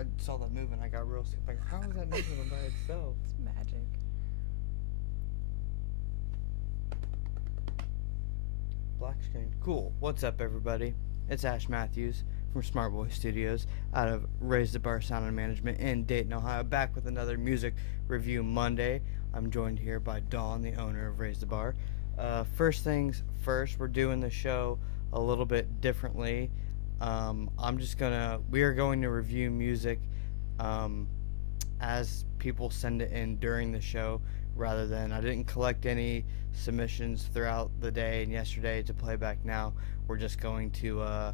I saw that move and I got real sick. Like, how is that moving by itself? It's magic. Black screen. Cool. What's up, everybody? It's Ash Matthews from Smart Boy Studios out of Razdabar Sound and Management in Dayton, Ohio. Back with another Music Review Monday. I'm joined here by Dawn, the owner of Razdabar. First things first, we're doing the show a little bit differently. We are going to review music um, as people send it in during the show rather than I didn't collect any submissions throughout the day and yesterday to play back now. We're just going to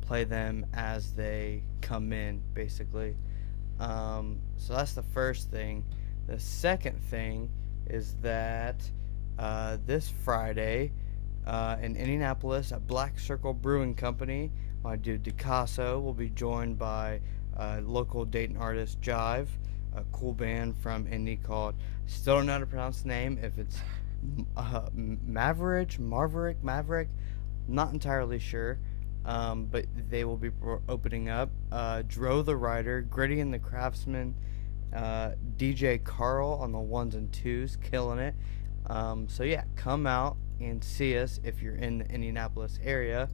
play them as they come in, basically. So that's the first thing. The second thing is that this Friday in Indianapolis at Black Circle Brewing Company, my dude DeCasso will be joined by local Dayton artist Jive, a cool band from Indy called, still don't know how to pronounce the name, if it's Maverick, not entirely sure, but they will be opening up. Dro the Writer, Gritty and the Craftsman, DJ Carl on the ones and twos, killing it. So yeah, come out and see us if you're in the Indianapolis area.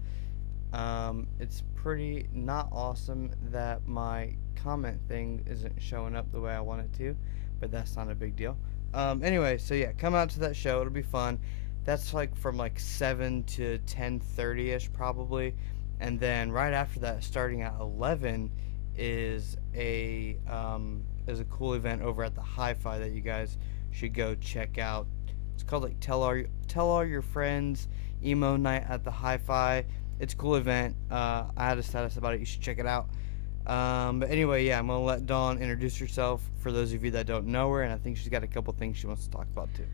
It's pretty not awesome that my comment thing isn't showing up the way I want it to, but that's not a big deal. Anyway, so yeah, come out to that show. It'll be fun. That's like from like 7 to 10:30ish probably, and then right after that, starting at 11, is a cool event over at the Hi-Fi that you guys should go check out. It's called like Tell All Your Friends Emo Night at the Hi-Fi. It's a cool event. I had a status about it. You should check it out. But anyway, yeah, I'm going to let Dawn introduce herself for those of you that don't know her, and I think she's got a couple things she wants to talk about too.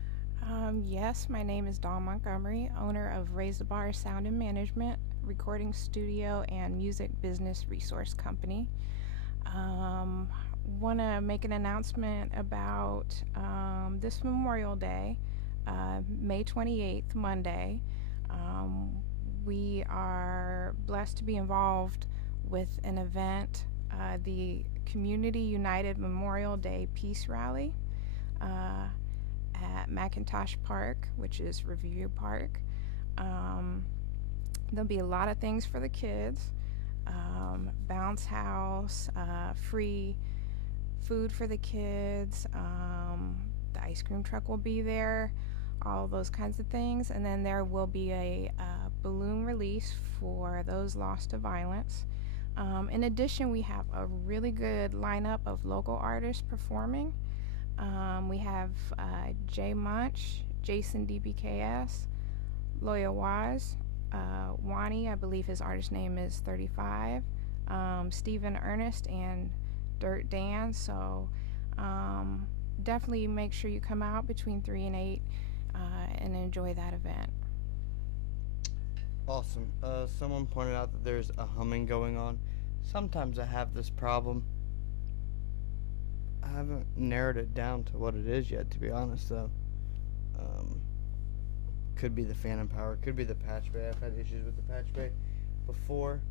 Yes, my name is Dawn Montgomery, owner of Razdabar Sound and Management, recording studio and music business resource company. Want to make an announcement about this Memorial Day, May 28th, Monday. We are blessed to be involved with an event, the Community United Memorial Day Peace Rally at McIntosh Park, which is Review Park. There'll be a lot of things for the kids. Bounce house, free food for the kids. The ice cream truck will be there, all those kinds of things. And then there will be a balloon release for those lost to violence. In addition, we have a really good lineup of local artists performing. We have Jay Munch, Jason DBKS, Loya Waz, Wani, I believe his artist name is 35, Stephen Ernest, and Dirt Dan. So definitely make sure you come out between 3 and 8 and enjoy that event. Awesome. Someone pointed out that there's a humming going on. Sometimes I have this problem. I haven't narrowed it down to what it is yet, to be honest, though. Could be the phantom power, could be the patch bay. I've had issues with the patch bay before.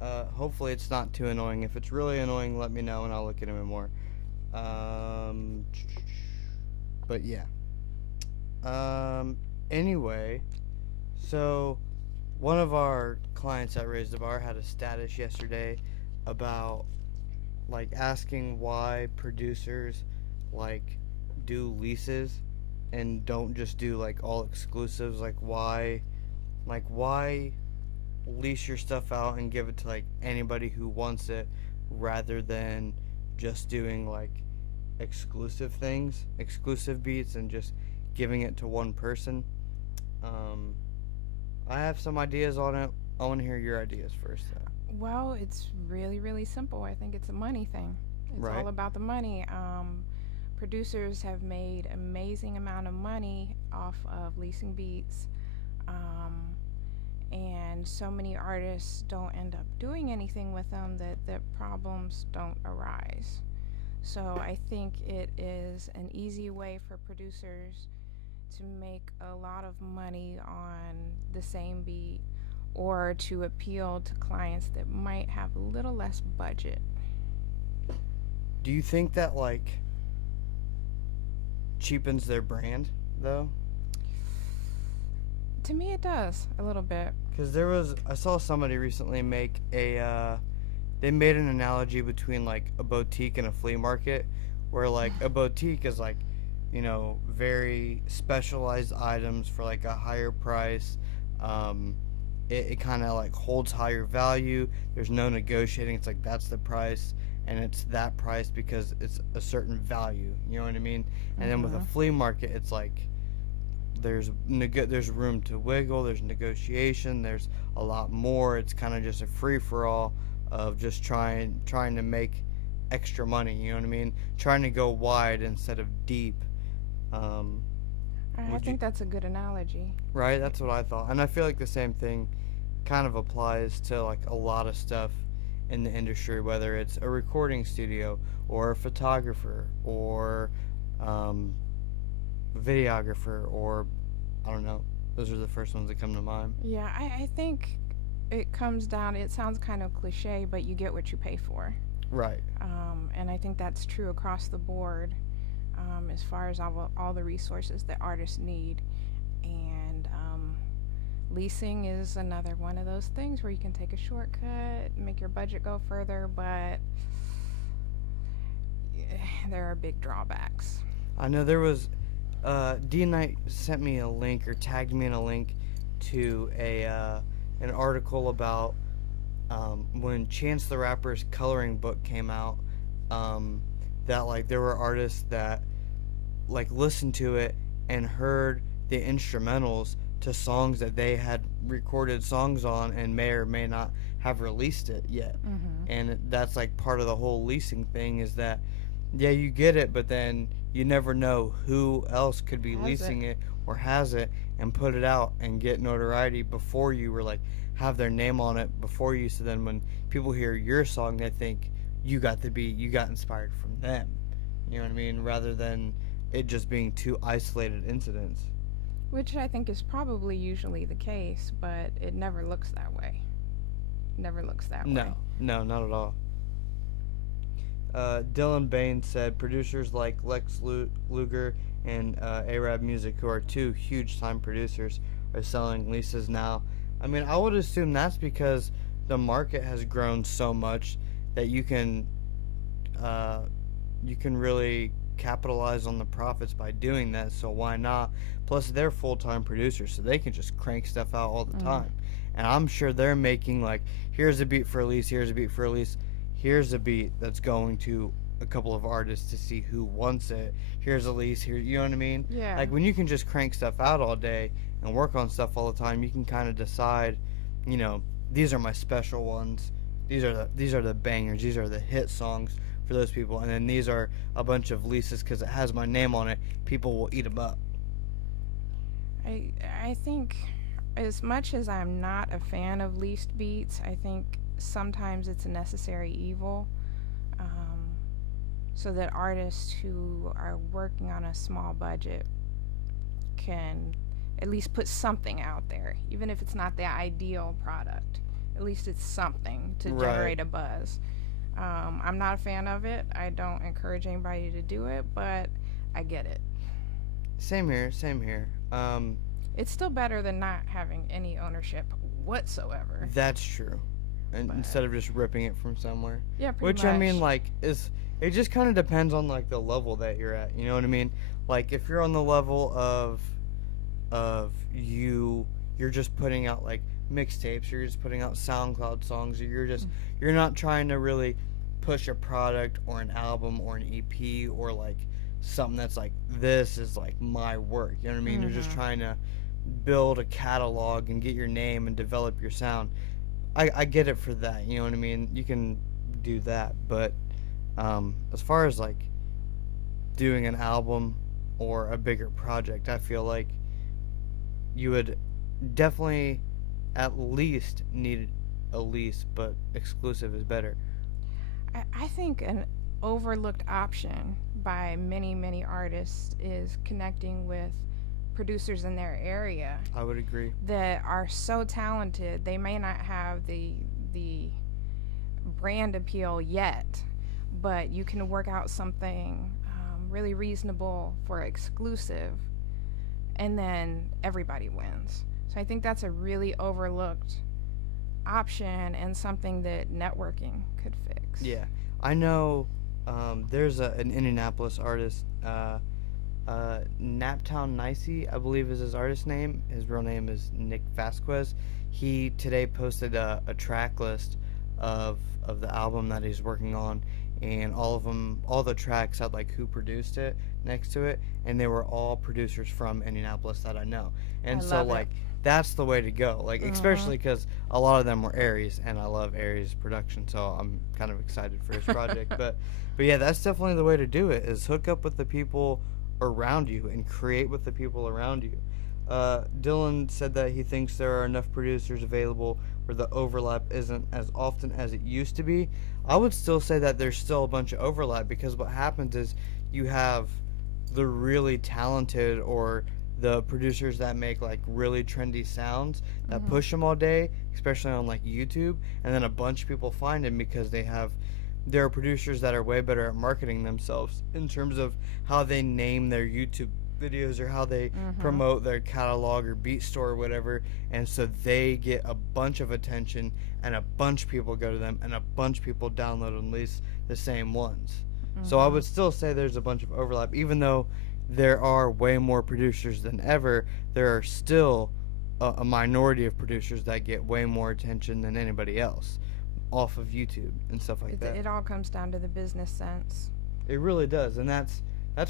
Hopefully it's not too annoying. If it's really annoying, let me know and I'll look into it more. But yeah. Anyway, so one of our clients at Razdabar had a status yesterday about like asking why producers like do leases and don't just do like all exclusives. Like why lease your stuff out and give it to like anybody who wants it rather than just doing like exclusive things, exclusive beats, and just giving it to one person. I have some ideas on it. I want to hear your ideas first, though. Well, it's really, really simple. I think it's a money thing. It's Right. all about the money. Producers have made amazing amount of money off of leasing beats, and so many artists don't end up doing anything with them that problems don't arise. So I think it is an easy way for producers to make a lot of money on the same beat or to appeal to clients that might have a little less budget. Do you think that like cheapens their brand though? To me, it does a little bit. Because I saw somebody recently make they made an analogy between like a boutique and a flea market, where like a boutique is like, very specialized items for like a higher price. Um, it kind of like holds higher value. There's no negotiating. It's like that's the price, and it's that price because it's a certain value. You know what I mean? And then with a Mm-hmm. flea market, it's like there's room to wiggle. There's negotiation. There's a lot more. It's kind of just a free for all of just trying to make extra money. You know what I mean? Trying to go wide instead of deep. Um, I would you think that's a good analogy. right? That's what I thought, and I feel like the same thing kind of applies to like a lot of stuff in the industry, whether it's a recording studio or a photographer or um, videographer or I don't know. Those are the first ones that come to mind. Yeah, I think it comes down, it sounds kind of cliche, but you get what you pay for. Right. And I think that's true across the board, as far as all the resources that artists need. And leasing is another one of those things where you can take a shortcut, make your budget go further, but there are big drawbacks. I know there was D Knight sent me a link or tagged me in a link to an article about when Chance the Rapper's coloring book came out. That like there were artists that like listened to it and heard the instrumentals to songs that they had recorded songs on and may or may not have released it yet. Mm-hmm. And that's like part of the whole leasing thing is that yeah, you get it, but then you never know who else could be leasing it or has it and put it out and get notoriety before you, or like have their name on it before you, so then when people hear your song they think you got inspired from them. You know what I mean? Rather than it just being two isolated incidents. Which I think is probably usually the case, but it never looks that way. Never looks that way. No, not at all. Dylan Bain said producers like Lex Luger and Arab Music, who are two huge time producers, are selling leases now. I mean, I would assume that's because the market has grown so much that you can really capitalize on the profits by doing that. So why not? Plus, they're full-time producers, so they can just crank stuff out all the time. And I'm sure they're making like, here's a beat for a lease, here's a beat for a lease. Here's a beat that's going to a couple of artists to see who wants it. Here's a lease. Here, you know what I mean? Yeah. Like when you can just crank stuff out all day and work on stuff all the time, you can kind of decide, these are my special ones. These are the bangers. These are the hit songs for those people. And then these are a bunch of leases because it has my name on it. People will eat them up. I think, as much as I'm not a fan of leased beats, I think sometimes it's a necessary evil, so that artists who are working on a small budget can at least put something out there, even if it's not the ideal product. At least it's something to generate a buzz. I'm not a fan of it. I don't encourage anybody to do it, but I get it. Same here. It's still better than not having any ownership whatsoever. That's true. And instead of just ripping it from somewhere. Yeah, pretty Which much. I mean, like, it just kind of depends on like the level that you're at. You know what I mean? Like if you're on the level of you're just putting out like mixtapes, you're just putting out SoundCloud songs, or you're not trying to really push a product or an album or an EP or like something that's like, this is like my work. You know what I mean? You're just trying to build a catalog and get your name and develop your sound. I get it for that, you know what I mean? You can do that, but as far as like doing an album or a bigger project, I feel like you would definitely at least need a lease, but exclusive is better. I think an overlooked option by many, many artists is connecting with producers in their area I would agree. that are so talented. They may not have the brand appeal yet, but you can work out something really reasonable for exclusive, and then everybody wins. So I think that's a really overlooked option and something that networking could fix. Yeah, I know. There's an Indianapolis artist, Naptown Nicey, I believe is his artist name. His real name is Nick Vasquez. He today posted a track list of the album that he's working on, and all the tracks had like who produced it next to it, and they were all producers from Indianapolis that I know. And I so love it. like that's the way to go. Like especially because a lot of them were Aries, and I love Aries production, so I'm kind of excited for his project. But yeah, that's definitely the way to do it. Is hook up with the people around you and create with the people around you. Dylan said that he thinks there are enough producers available where the overlap isn't as often as it used to be. I would still say that there's still a bunch of overlap, because what happens is you have the really talented or the producers that make like really trendy sounds that push them all day, especially on like YouTube, and then a bunch of people find them because there are producers that are way better at marketing themselves in terms of how they name their YouTube videos or how they promote their catalog or beat store or whatever, and so they get a bunch of attention and a bunch of people go to them and a bunch of people download at least the same ones. So I would still say there's a bunch of overlap, even though there are way more producers than ever. There are still a minority of producers that get way more attention than anybody else off of YouTube and stuff like that. It all comes down to the business sense. It really does, and that's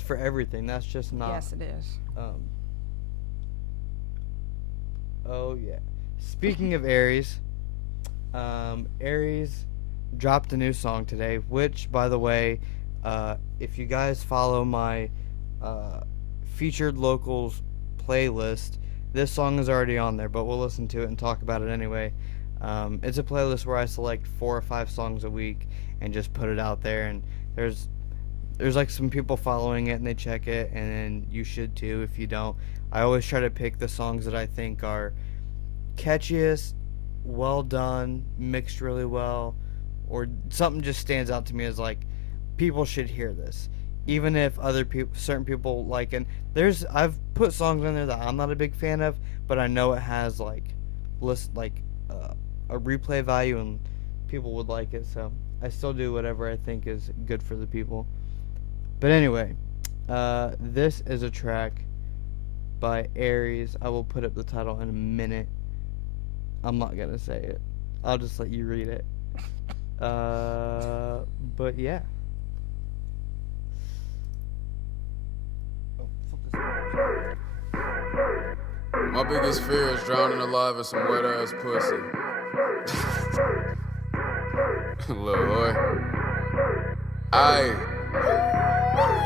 for everything. That's just not. Yes, it is. Oh yeah. Speaking of Aries, Aries dropped a new song today, which, by the way, if you guys follow my featured locals playlist, this song is already on there, but we'll listen to it and talk about it anyway. It's a playlist where I select 4 or 5 songs a week and just put it out there, and there's like some people following it and they check it, and then you should too if you don't. I always try to pick the songs that I think are catchiest, well done, mixed really well, or something just stands out to me as like people should hear this, even if certain people like it. I've put songs in there that I'm not a big fan of, but I know it has like a replay value and people would like it, so I still do whatever I think is good for the people. But anyway, this is a track by Aries. I will put up the title in a minute. I'm not gonna say it. I'll just let you read it. But yeah. My biggest fear is drowning alive in some wet ass pussy. Little boy.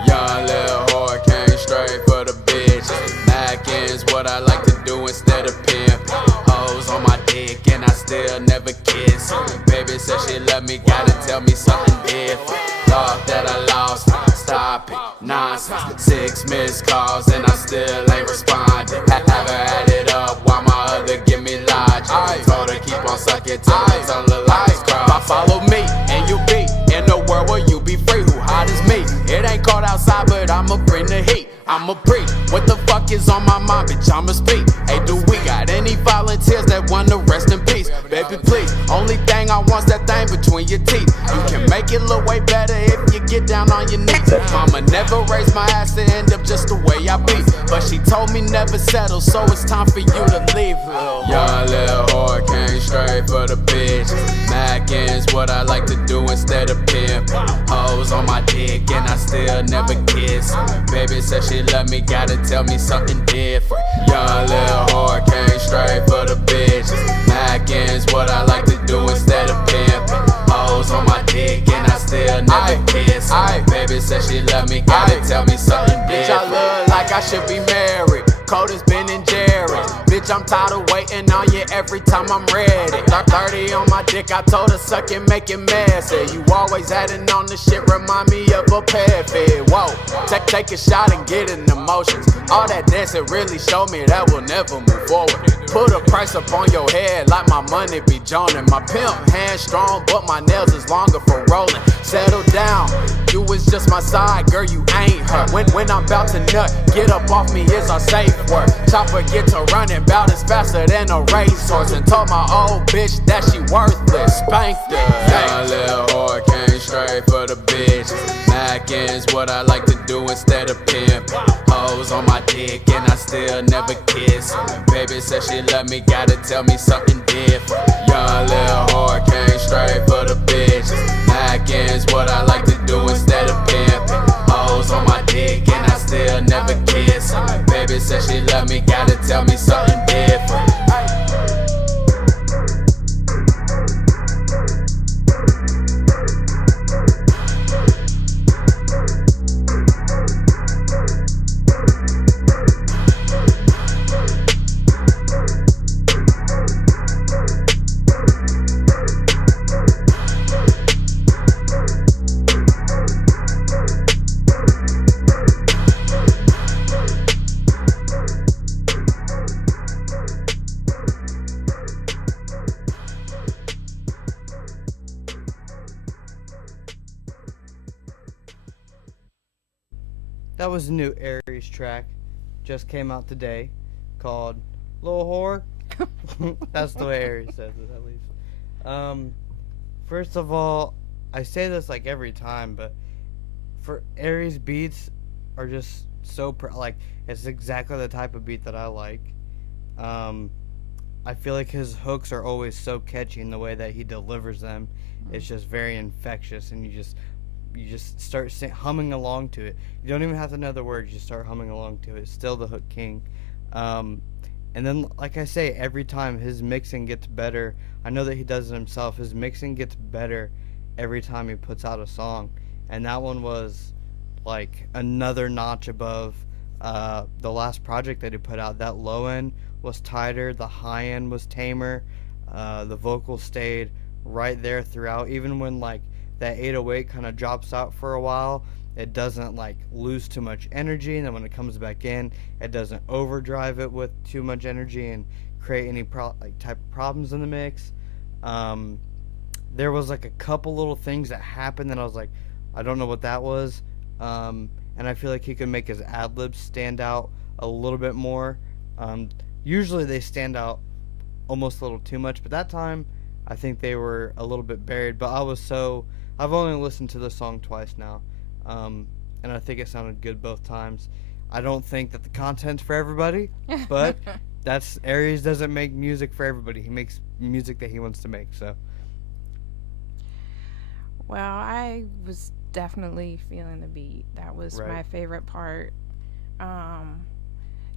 Young little whore came straight for the bitch. Mac is what I like to do instead of pimp. Hoes on my dick and I still never kiss. Baby said she love me, gotta tell me something different. Thought that I lost, stop it, nonsense. 6 missed calls and I still ain't responding. Have her add it up while my other give me logic. I told her keep on sucking ties on the lights cross. Follow me and you be in the world where you be free. Who hot as me? It ain't cold outside, but I'ma bring the heat. I'ma preach. What the fuck is on my mind, bitch? I'ma speak. Hey, do we got any volunteers that wanna rest in peace? Baby, please. Only thing I want's that thing between your teeth. You can make it look way better if you get down on your knees. Mama never raised my ass to end up just the way I be, but she told me never settle, so it's time for you to leave. Young little whore came straight for the bitch. Mac is what I like to do instead of pimp. Hoes on my dick and I still never kiss. Baby said she love me, gotta tell me something different. Young little whore came straight for the bitch. Mac is what I like to do instead of pimp. Hoes on my dick and I still never kiss. Baby said she love me, gotta tell me something different. Bitch, I look like I should be married. Cold as Ben and Jerry. Bitch, I'm tired of waiting on you every every time I'm ready. 30 on my dick, I told her suck it, make it messy. You always adding on the shit, remind me of a pet fit. Whoa, take a shot and get in emotions. All that dancing really showed me that we'll never move forward. Put a price up on your head like my money be joning. My pimp hand strong, but my nails is longer for rolling. Settle down, you was just my side, girl, you ain't her. When I'm about to nut, get up off me is our safe word. Chopper get to running, bout as faster than a racehorse. And told my old bitch that she worthless, spanked her. Young little whore came straight for the bitch. Mackin's what I like to do instead of pimp. Hoes on my dick and I still never kiss. Baby said she love me, gotta tell me something different. Young little whore came straight for the bitch. Mackin's what I like to do instead of pimp. Hoes on my dick and I still never kiss. Baby said she love me, gotta tell me something different. That was a new Aries track, just came out today, called Lil Whore. That's the way Aries says it, at least. First of all, I say this like every time, but for Aries beats are just so like it's exactly the type of beat that I like. I feel like his hooks are always so catchy in the way that he delivers them. It's just very infectious, and you just start humming along to it. You don't even have to know the words, you just start humming along to it. It's still the hook king. And then, like I say, every time his mixing gets better. I know that he does it himself. His mixing gets better every time he puts out a song. And that one was like another notch above the last project that he put out. That low end was tighter, the high end was tamer, the vocals stayed right there throughout. Even when like that 808 kind of drops out for a while, it doesn't like lose too much energy, and then when it comes back in, it doesn't overdrive it with too much energy and create any type of problems in the mix. There was like a couple little things that happened that I was like, I don't know what that was, and I feel like he could make his ad-libs stand out a little bit more. Usually they stand out almost a little too much, but that time I think they were a little bit buried. But I've only listened to the song twice now, and I think it sounded good both times. I don't think that the content's for everybody, but Aries doesn't make music for everybody. He makes music that he wants to make. So, Well, I was definitely feeling the beat. That was right. my favorite part.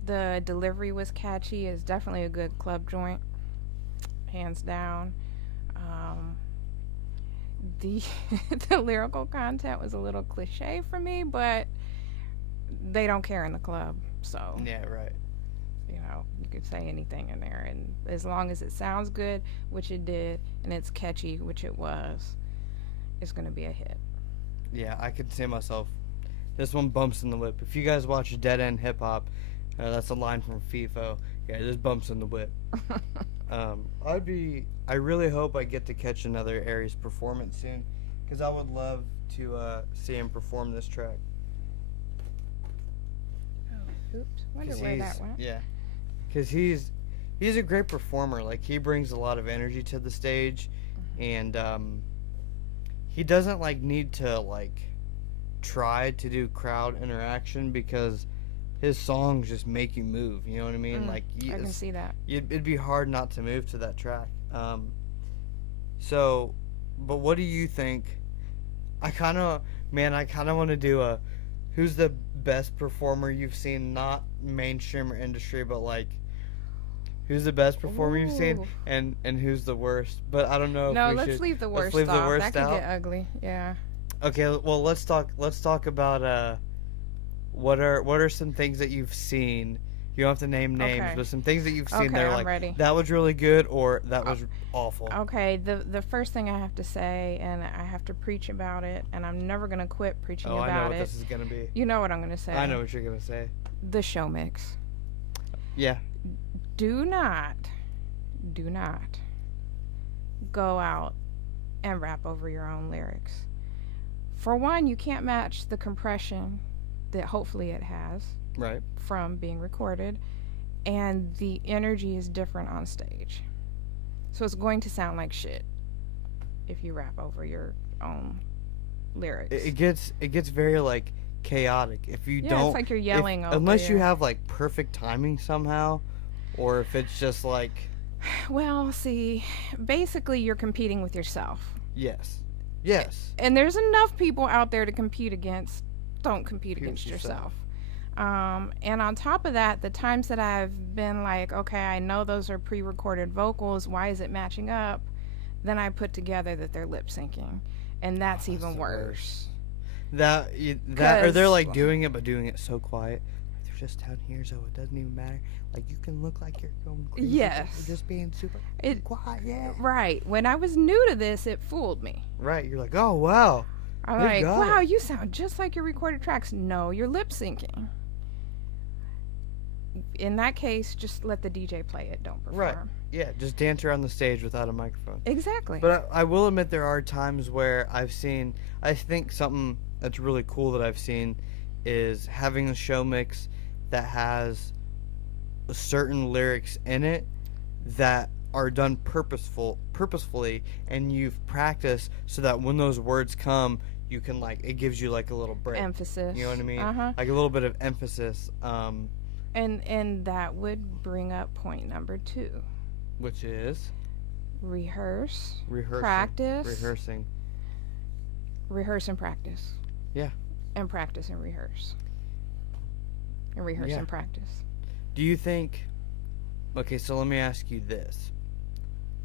The delivery was catchy. It's definitely a good club joint, hands down. The the lyrical content was a little cliche for me, but they don't care in the club, so Yeah, right. you could say anything in there, and as long as it sounds good, which it did, and it's catchy, which it was, it's gonna be a hit. Yeah, I could see myself. This one bumps in the whip. If you guys watch Dead End Hip Hop, that's a line from FIFO. Yeah, this bumps in the whip. I really hope I get to catch another Aries performance soon, because I would love to see him perform this track. Oh, oops! Wonder where that went. Yeah, because he's a great performer. Like, he brings a lot of energy to the stage, and he doesn't like need to like try to do crowd interaction, because his songs just make you move. You know what I mean? Like, I can see that. It'd be hard not to move to that track. But what do you think? I kind of want to do who's the best performer you've seen, not mainstream or industry, but like, who's the best performer you've seen, and who's the worst? But I don't know. No, if we let's should, leave the worst let's leave off. the worst That could out. get ugly. Yeah. Okay, well, let's talk about what are some things that you've seen You don't have to name names, Okay. but some things that you've seen Okay, there, I'm like ready. that was really good or that was awful. Okay, the first thing I have to say, and I have to preach about it, and I'm never gonna quit preaching Oh, about I know what it. this is gonna be. You know what I'm gonna say. I know what you're gonna say. The show mix. Yeah. Do not go out and rap over your own lyrics. For one, you can't match the compression that hopefully it has Right. from being recorded, and the energy is different on stage. So it's going to sound like shit if you rap over your own lyrics. It gets very like chaotic if you Yeah, don't. it's like you're yelling over unless you your- have like perfect timing somehow, or if it's just like Well, see, basically you're competing with yourself. yes. And there's enough people out there to compete against. Don't compete Compete against with yourself. And on top of that, the times that I've been like, okay, I know those are pre-recorded vocals. Why is it matching up? Then I put together that they're lip syncing, and that's even the worse. That or they're 'Cause- like doing it but doing it so quiet. They're just down here, so it doesn't even matter. Like you can look like you're going crazy. but Yes. you're just being super It- quiet. Right. When I was new to this, it fooled me. Right. You're like, oh wow. I'm They like, got wow, it. you sound just like your recorded tracks. No, you're lip syncing. In that case, just let the DJ play it. Don't perform. Right. Yeah. Just dance around the stage without a microphone. Exactly. But I will admit there are times where I've seen. I think something that's really cool that I've seen is having a show mix that has certain lyrics in it that are done purposefully, and you've practiced so that when those words come, you can like it gives you like a little break. Emphasis. You know what I mean? Uh-huh. Like a little bit of emphasis, And that would bring up point number 2. which is Rehearse. rehearsing. Practice. Rehearsing. Rehearse and practice. Yeah. And practice and rehearse. And rehearse Yeah. and practice. Do you think? Okay, so let me ask you this.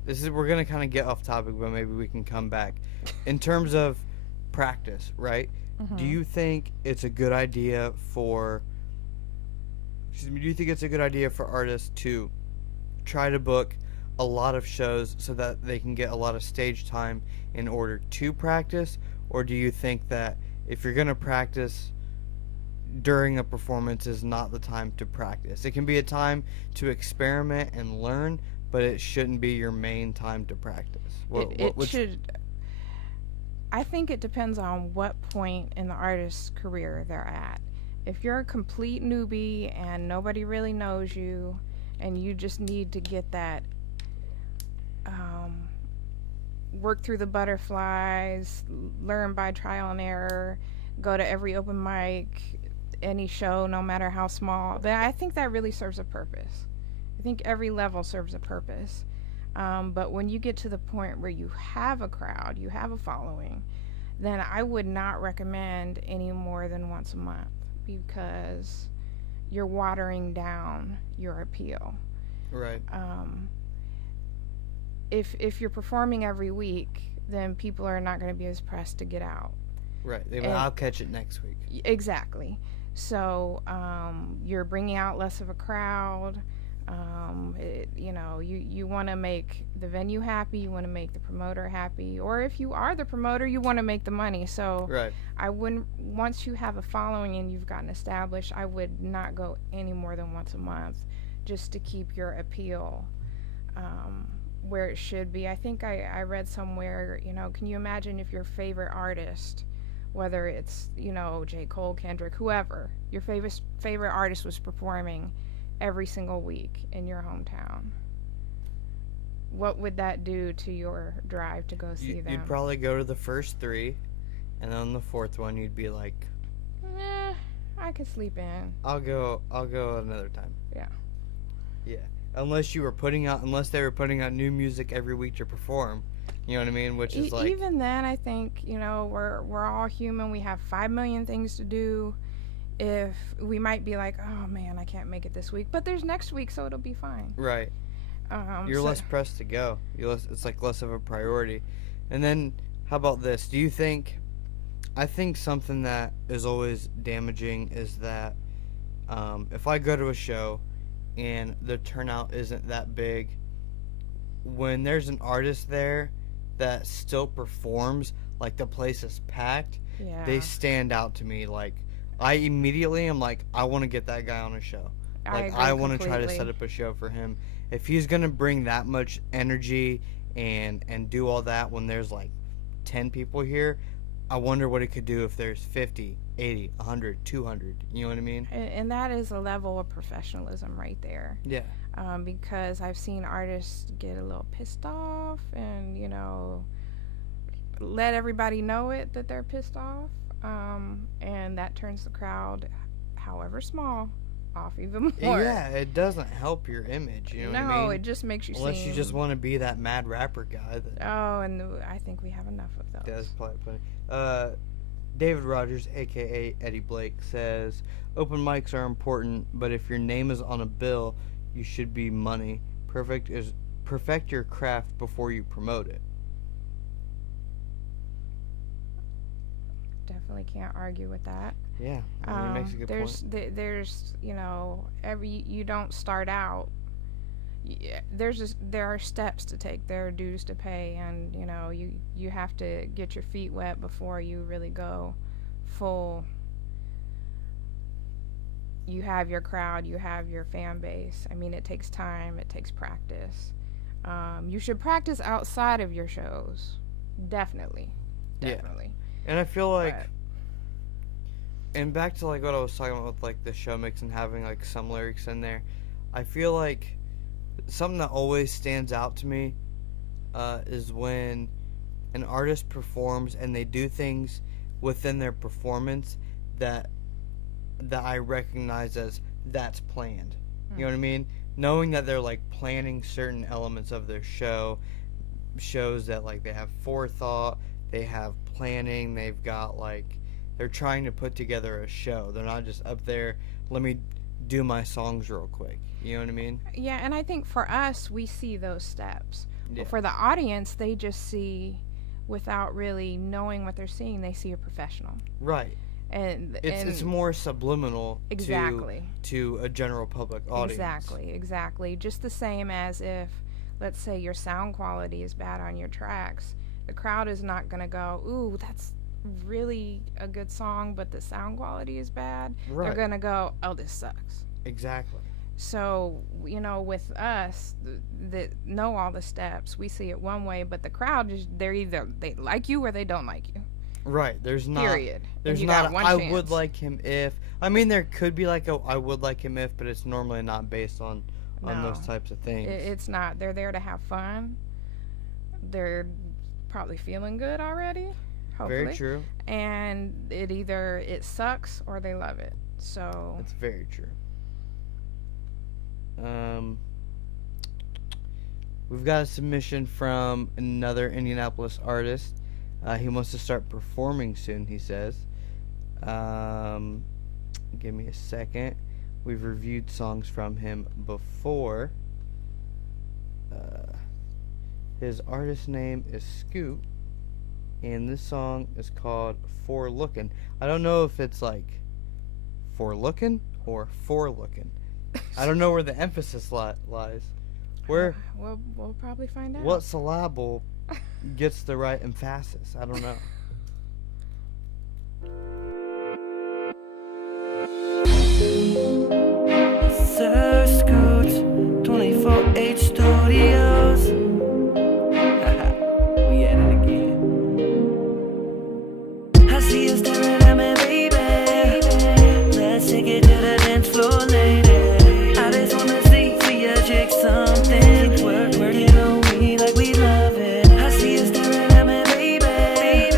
We're gonna kind of get off topic, but maybe we can come back. In terms of practice, right? Do you think it's a good idea for? Excuse me. Do you think it's a good idea for artists to try to book a lot of shows so that they can get a lot of stage time in order to practice, or do you think that if you're gonna practice during a performance is not the time to practice? It can be a time to experiment and learn, but it shouldn't be your main time to practice. It should. I think it depends on what point in the artist's career they're at. If you're a complete newbie and nobody really knows you, and you just need to get that, work through the butterflies, learn by trial and error, go to every open mic, any show, no matter how small, then I think that really serves a purpose. I think every level serves a purpose. But when you get to the point where you have a crowd, you have a following, then I would not recommend any more than once a month, because you're watering down your appeal. Right. If you're performing every week, then people are not going to be as pressed to get out. Right. And- I'll catch it next week. Exactly. So you're bringing out less of a crowd. You want to make the venue happy. You want to make the promoter happy. Or if you are the promoter, you want to make the money. So Right. I wouldn't. Once you have a following and you've gotten established, I would not go any more than once a month, just to keep your appeal where it should be. I think I read somewhere. Can you imagine if your favorite artist, whether it's J. Cole, Kendrick, whoever, your favorite artist was performing every single week in your hometown? What would that do to your drive to go see them? You'd probably go to the first 3, and then on the 4th one you'd be like, I could sleep in. I'll go another time. Yeah. Yeah. Unless they were putting out new music every week to perform. You know what I mean? Which is like, even then, I think we're all human. We have 5 million things to do. If we might be like, oh man, I can't make it this week, but there's next week, so it'll be fine. right. You're less pressed to go. It's like less of a priority. And then, how about this? Do you think? I think something that is always damaging is that if I go to a show and the turnout isn't that big, when there's an artist there that still performs, like the place is packed, Yeah. they stand out to me. Like, I immediately am like, I want to get that guy on a show. Like, I want to try to set up a show for him. If he's going to bring that much energy and do all that when there's like 10 people here, I wonder what it could do if there's 50, 80, 100, 200. You know what I mean? And that is a level of professionalism right there. Yeah. Because I've seen artists get a little pissed off and, let everybody know it that they're pissed off. And that turns the crowd, however small, off even more. Yeah, it doesn't help your image. You know what I mean? No, it just makes you Unless you just want to be that mad rapper guy. Oh, and I think we have enough of those. Yeah, that's probably funny. David Rogers, a.k.a. Eddie Blake, says, open mics are important, but if your name is on a bill, you should be money. Perfect your craft before you promote it. Definitely can't argue with that. Yeah, I mean, it makes a good point. There's you don't start out. There are steps to take. There are dues to pay, and you have to get your feet wet before you really go full. You have your crowd, you have your fan base. I mean, it takes time, it takes practice. You should practice outside of your shows. Definitely. Yeah. And I feel like, and back to like what I was talking about with like the show mix and having like some lyrics in there, I feel like something that always stands out to me is when an artist performs and they do things within their performance that I recognize as that's planned. You know what I mean? Knowing that they're like planning certain elements of their show shows that like they have forethought, they have planning, they've got like, they're trying to put together a show. They're not just up there, let me do my songs real quick. You know what I mean? Yeah, and I think for us, we see those steps. Yeah. But for the audience, they just see, without really knowing what they're seeing, they see a professional. Right. And it's more subliminal exactly to a general public audience. Exactly. Just the same as if, let's say, your sound quality is bad on your tracks. The crowd is not going to go, ooh, that's really a good song, but the sound quality is bad. Right. They're going to go, oh, this sucks. Exactly. So, with us that know all the steps, we see it one way, but the crowd, they like you or they don't like you. Right. There's not. Period. There's not. I would like him if. I mean, there could be like I would like him if, but it's normally not based on those types of things. It's not. They're there to have fun. They're probably feeling good already. Hopefully. Very true. And it sucks or they love it. So. That's very true. We've got a submission from another Indianapolis artist. He wants to start performing soon, he says. Give me a second. We've reviewed songs from him before. His artist name is Scoot, and this song is called For Lookin'. I don't know if it's like For Lookin' or For Lookin'. I don't know where the emphasis lies. Where we'll probably find out. What syllable gets the right emphasis? I don't know. Sir Scoots, 24H Studios. We at it again. I see you staring at me, baby. Let's take it to the dance floor, lady. I just wanna see you jig something. Work it on me like we love it. I see you staring at me, baby.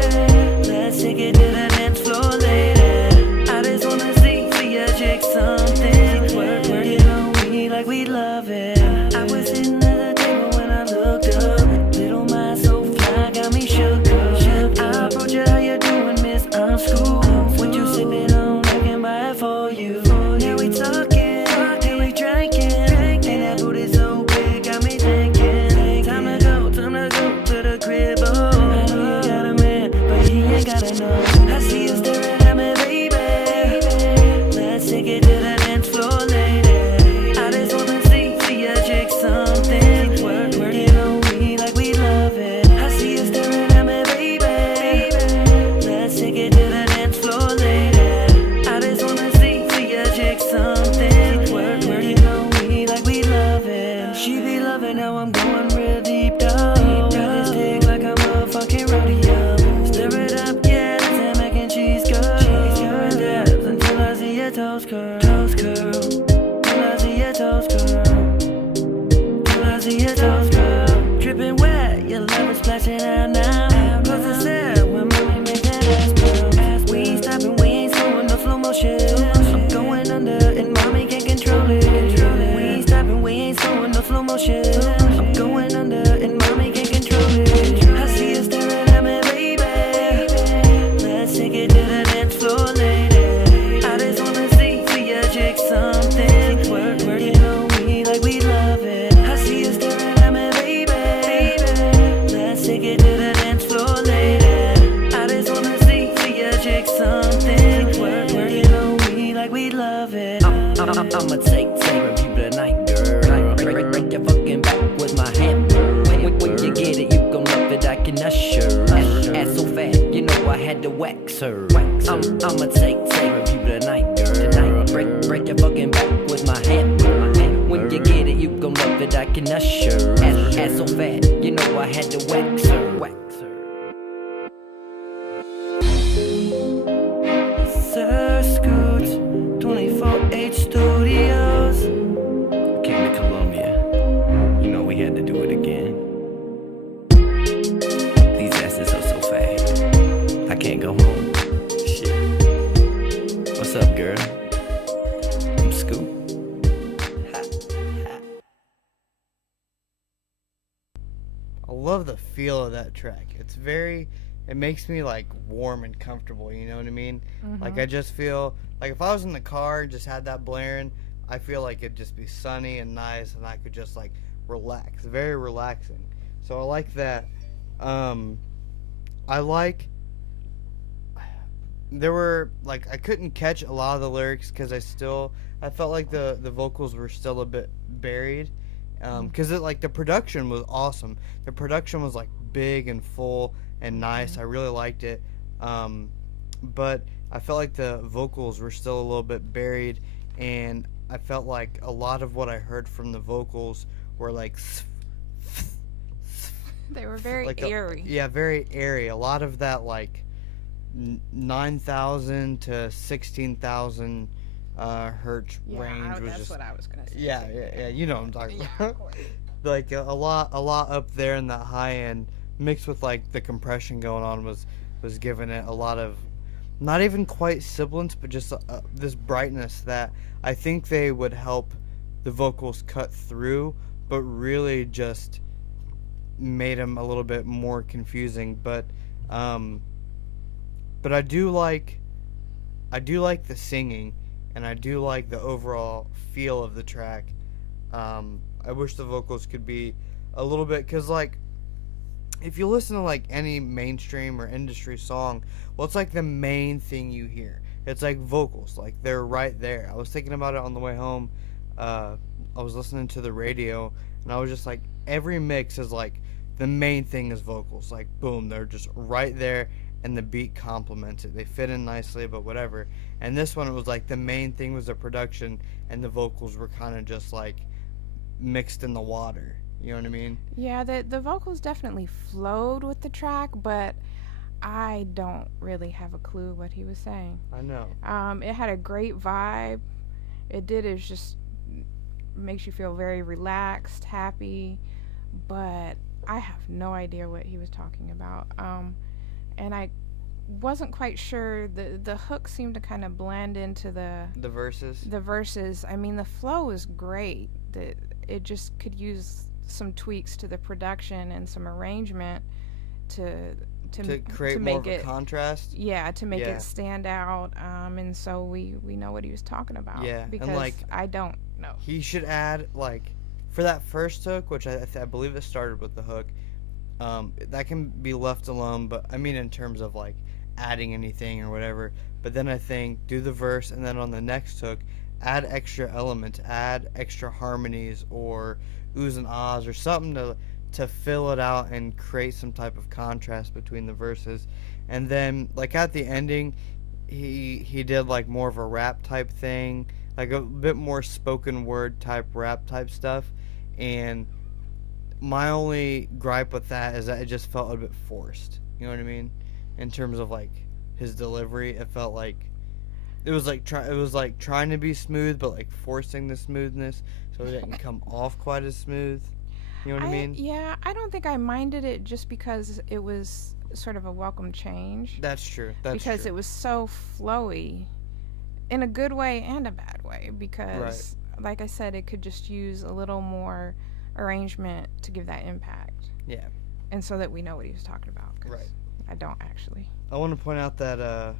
cash it out now. Cause it's sad when mommy make that ass bro. We ain't stopping, we ain't slowing, no slow motion. I'm going under and mommy can't control it. We ain't stopping, we ain't slowing, no slow motion. I'm going under and mommy can't control it. I see you staring at me, baby. Let's take it to the dance floor, lady. I just wanna see you shake something. Work it on me like we love it. I see you staring at me, baby. Let's take it to the dance floor, lady. I just wanna see you shake something. Work it on me like we love it. I'ma take review tonight, girl. Break your fucking back with my hammer. When you get it, you gon' love it. I can assure. Ass so fat, you know I had to wax her. I'ma take review tonight, girl. Break your fucking back with my hammer. When you get it, you gon' love it. I can assure. Ass so fat, you know I had to wax her. Sir Scoots, 24H Studios. Came to Columbia. You know we had to do it again. These asses are so fat. I can't go home. Shit. What's up, girl? I'm Scoop. I love the feel of that track. It makes me like warm and comfortable, you know what I mean? Like I just feel like if I was in the car and just had that blaring, I feel like it'd just be sunny and nice and I could just like relax. Very relaxing. So I like that. There were like I couldn't catch a lot of the lyrics because I felt like the vocals were still a bit buried. Because the production was awesome. The production was like big and full and nice. I really liked it. But I felt like the vocals were still a little bit buried, and I felt like a lot of what I heard from the vocals were like They were very like airy. very airy. A lot of that like 9,000 to 16,000 hertz range was that's just what I was gonna say. yeah. You know what I'm talking Yeah, about. of course. Like a lot up there in that high end, mixed with like the compression going on was giving it a lot of not even quite sibilance, but just this brightness that I think they would help the vocals cut through, but really just made them a little bit more confusing. But I do like the singing, and I do like the overall feel of the track. I wish the vocals could be a little bit, because like if you listen to like any mainstream or industry song, well, it's like the main thing you hear. It's like vocals, like they're right there. I was thinking about it on the way home. I was listening to the radio, and I was just like, every mix is like the main thing is vocals. Like boom, they're just right there, and the beat complements it. They fit in nicely, but whatever. And this one, it was like the main thing was the production, and the vocals were kind of just like mixed in the water. You know what I mean? Yeah, the vocals definitely flowed with the track, but I don't really have a clue what he was saying. I know. It had a great vibe. It just makes you feel very relaxed, happy, but I have no idea what he was talking about. And I wasn't quite sure. The hook seemed to kind of blend into the verses. I mean, the flow is great. It just could use some tweaks to the production and some arrangement to create more of a contrast. Yeah, to make it stand out. And so we know what he was talking about. Yeah, because and like I don't know. He should add like for that first hook, which I believe it started with the hook. That can be left alone, but I mean in terms of like adding anything or whatever. But then I think do the verse, and then on the next hook, add extra elements, add extra harmonies or oohs and ahs or something to fill it out and create some type of contrast between the verses. And then like at the ending, he did like more of a rap type thing, like a bit more spoken word type rap type stuff. And my only gripe with that is that it just felt a bit forced. You know what I mean? In terms of like his delivery, it felt like it was like trying to be smooth, but like forcing the smoothness, so it didn't come off quite as smooth. You know what I mean? Yeah, I don't think I minded it just because it was sort of a welcome change. That's true. Because it was so flowy in a good way and a bad way. Because, like I said, it could just use a little more arrangement to give that impact. Yeah. And so that we know what he was talking about. 'Cause Right. I don't actually. I want to point out that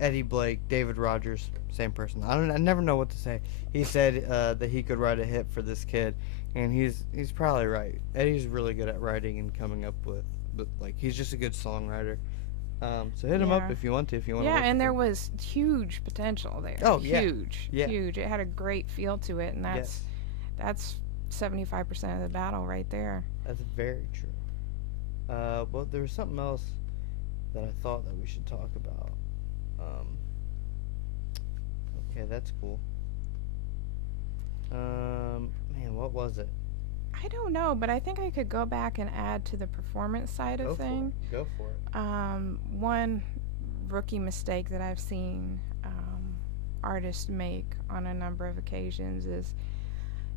Eddie Blake, David Rogers, same person. I never know what to say. He said that he could write a hit for this kid, and he's probably right. Eddie's really good at writing and coming up with like he's just a good songwriter. So hit him up if you want to. Yeah, and there was huge potential there. Oh yeah, huge. It had a great feel to it, and that's 75% of the battle right there. That's very true. Well, there was something else that I thought that we should talk about. Okay, that's cool. Man, what was it? I don't know, but I think I could go back and add to the performance side of things. Go for it. One rookie mistake that I've seen artists make on a number of occasions is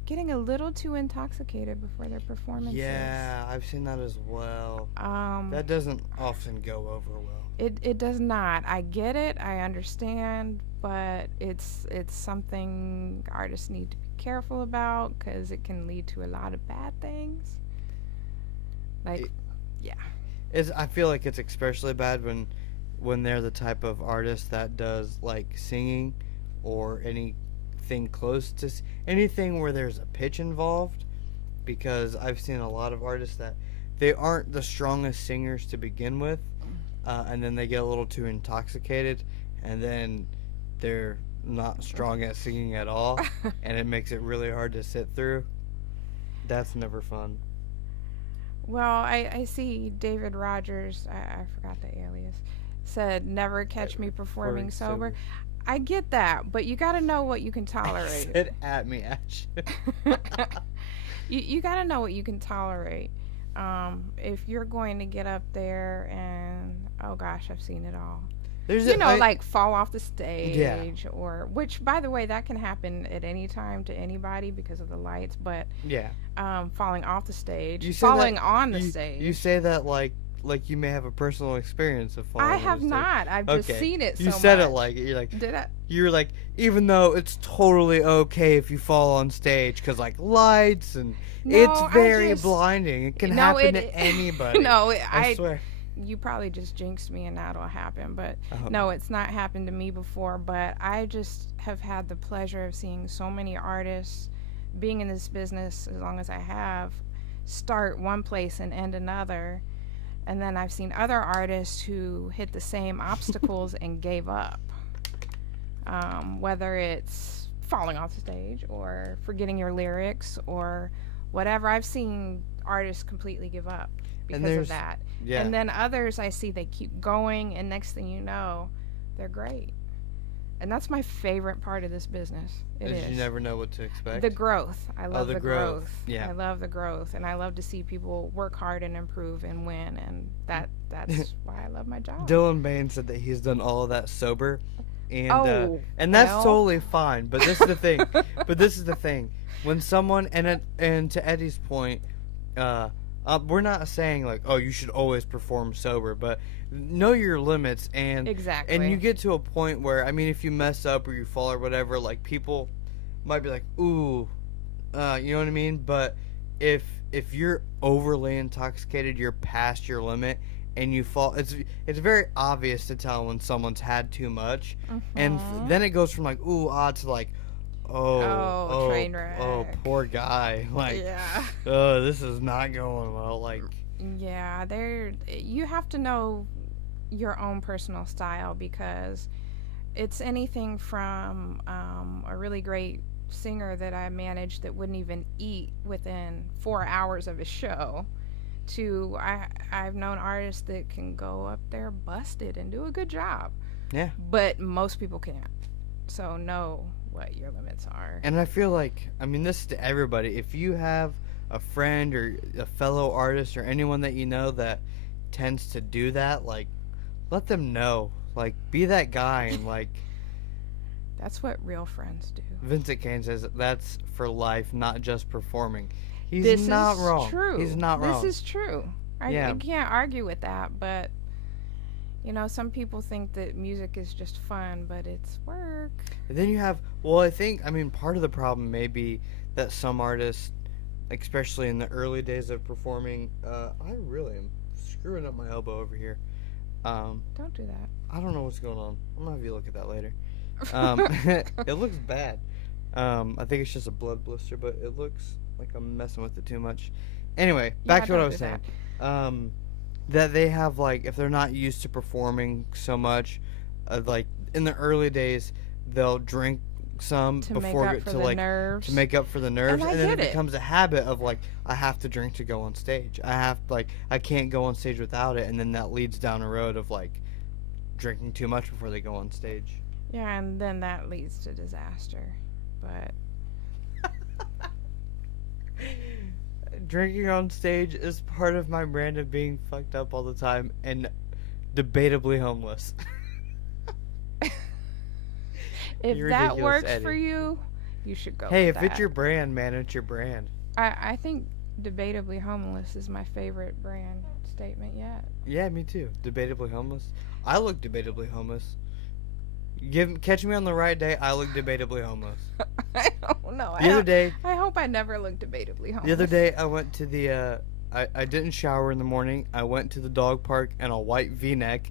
getting a little too intoxicated before their performances. Yeah, I've seen that as well. That doesn't often go over well. It does not. I get it. I understand, but it's something artists need to be careful about because it can lead to a lot of bad things. I feel like it's especially bad when they're the type of artist that does like singing or anything close to anything where there's a pitch involved, because I've seen a lot of artists that they aren't the strongest singers to begin with, and then they get a little too intoxicated, and then they're not strong at singing at all, and it makes it really hard to sit through. That's never fun. Well, I see David Rogers, I forgot the alias, said never catch me performing sober. I get that, but you got to know what you can tolerate. Sit at me, Ash. You got to know what you can tolerate. If you're going to get up there and, oh gosh, I've seen it all. Like fall off the stage, or, which, by the way, that can happen at any time to anybody because of the lights, but falling off the stage, falling on the stage. You say that like you may have a personal experience of falling I on have the stage. Not. I've just seen it so much. You said it like, you're like, did I? You're like, even though it's totally okay if you fall on stage, because like lights and it's very blinding. It can happen to anybody. I swear. You probably just jinxed me and that'll happen, but no, it's not happened to me before. But I just have had the pleasure of seeing so many artists, being in this business as long as I have, start one place and end another. And then I've seen other artists who hit the same obstacles and gave up. Whether it's falling off the stage or forgetting your lyrics or whatever. I've seen artists completely give up because of that. Yeah. And then others I see, they keep going, and next thing you know, they're great. And that's my favorite part of this business. It is. You never know what to expect. The growth. I love the growth. Yeah. I love the growth, and I love to see people work hard and improve and win, and that's why I love my job. Dylan Bain said that he's done all of that sober, and that's totally fine. But this is the thing. When someone and to Eddie's point, we're not saying like, oh, you should always perform sober, but know your limits, and exactly. And you get to a point where, I mean, if you mess up or you fall or whatever, like people might be like, ooh, you know what I mean? But if you're overly intoxicated, you're past your limit, and you fall, it's very obvious to tell when someone's had too much, and then it goes from like ooh to like, oh, train wreck. Oh, poor guy. Like, oh, this is not going well. Like, yeah, you have to know your own personal style, because it's anything from a really great singer that I managed that wouldn't even eat within 4 hours of a show, to I've known artists that can go up there busted and do a good job. Yeah. But most people can't. So know what your limits are. And I feel like, I mean, this is to everybody. If you have a friend or a fellow artist or anyone that you know that tends to do that, like, let them know. Like, be that guy and like That's what real friends do. Vincent Cain says that's for life, not just performing. He's This not is wrong. true. He's not wrong. This is true. Yeah. I can't argue with that, but some people think that music is just fun, but it's work. And then you have, well, part of the problem may be that some artists, especially in the early days of performing, I really am screwing up my elbow over here. Don't do that. I don't know what's going on. I'm gonna have you look at that later. It looks bad. I think it's just a blood blister, but it looks like I'm messing with it too much. Anyway, back to what I was saying. That they have, like, if they're not used to performing so much, like in the early days, they'll drink some To before make up for the nerves. to make up for the nerves, I and then it get it. becomes a habit of, like, I have to drink to go on stage. I can't go on stage without it, and then that leads down a road of, like, drinking too much before they go on stage. Yeah, and then that leads to disaster. But Drinking on stage is part of my brand of being fucked up all the time and debatably homeless. if You're that ridiculous, works Eddie. for you, you should go. Hey, with if it's that. your brand, man, it's your brand. I think debatably homeless is my favorite brand statement yet. Yeah, me too. Debatably homeless. I look debatably homeless. Catch me on the right day, I look debatably homeless. I don't know. The other day, I hope I never look debatably homeless. the other day, I went to the. I didn't shower in the morning. I went to the dog park in a white V-neck.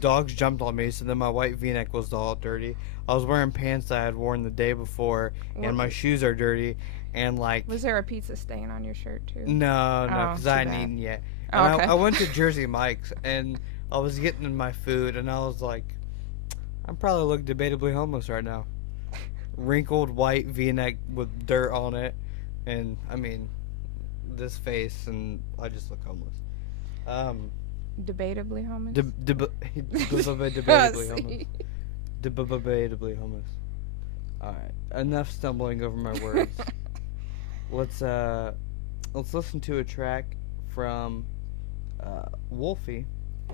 Dogs jumped on me, so then my white V-neck was all dirty. I was wearing pants I had worn the day before, and my shoes are dirty. And like, Was there a pizza stain on your shirt too? no, Oh, because too I hadn't bad. eaten yet. Oh, And okay. I went to Jersey Mike's, and I was getting my food, and I was like, I probably look debatably homeless right now. Wrinkled white V-neck with dirt on it, and I mean, this face, and I just look homeless. Debatably homeless. Debatably homeless. See? Debatably homeless. All right, enough stumbling over my words. Let's listen to a track from Wolfie,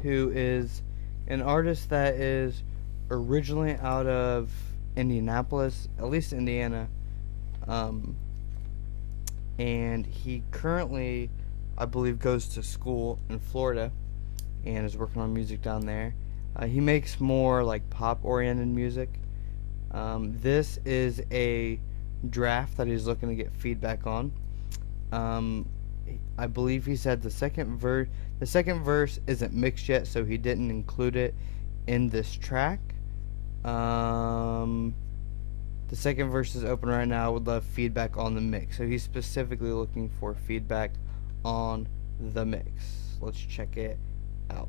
who is an artist that is originally out of Indianapolis, at least Indiana, and he currently, I believe, goes to school in Florida and is working on music down there. He makes more like pop-oriented music. This is a draft that he's looking to get feedback on. I believe he said the second verse isn't mixed yet, so he didn't include it in this track. The second verse is open right now. I would love feedback on the mix. So he's specifically looking for feedback on the mix. Let's check it out.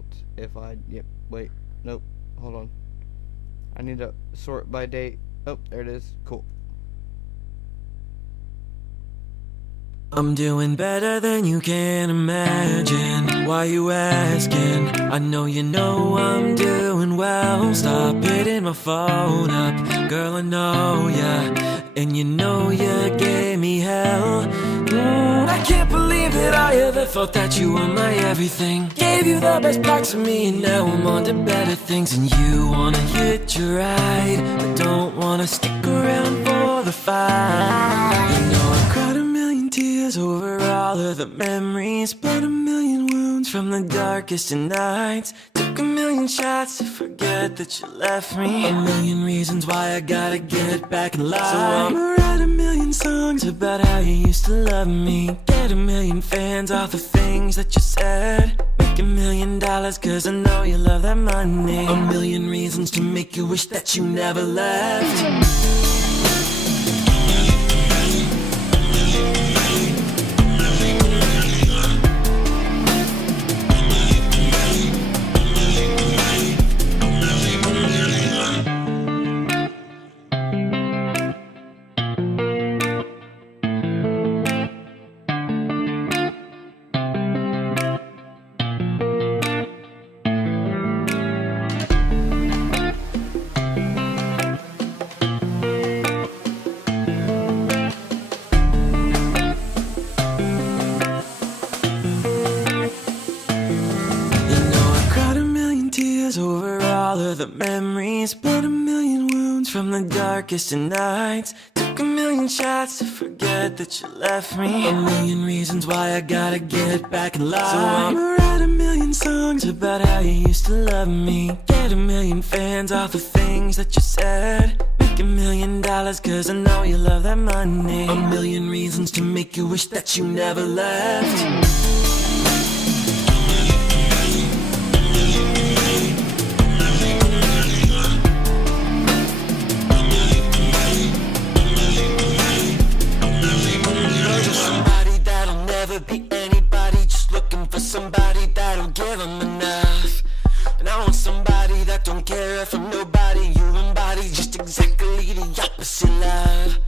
Wait, nope, hold on. I need to sort by date. Oh, there it is. Cool. I'm doing better than you can imagine. Why you asking? I know you know I'm doing well. Stop hitting my phone up, girl, I know ya. And you know you gave me hell. I can't believe that I ever thought that you were my everything. Gave you the best parts of me, and now I'm on to better things. And you wanna hit your ride, but don't wanna stick around for the fight. You know I cried a million tears over all of the memories, bled a million wounds from the darkest of nights. Took a million shots to forget that you left me. A million reasons why I gotta get back in line. So I'ma write a million songs about how you used to love me. Get a million fans off the things that you said. Make $1 million cause I know you love that money. A million reasons to make you wish that you never left. Over all of the memories, bled a million wounds wounds from the darkest of nights. Took a million shots to forget that you left me. A million reasons why I gotta get back in line. So I'ma write a million songs about how you used to love me. Get a million fans off the things that you said. Make $1 million cause I know you love that money. A million reasons to make you wish that you never left. Be anybody, just looking for somebody that'll give them enough. And I want somebody that don't care from nobody. You embody just exactly the opposite love.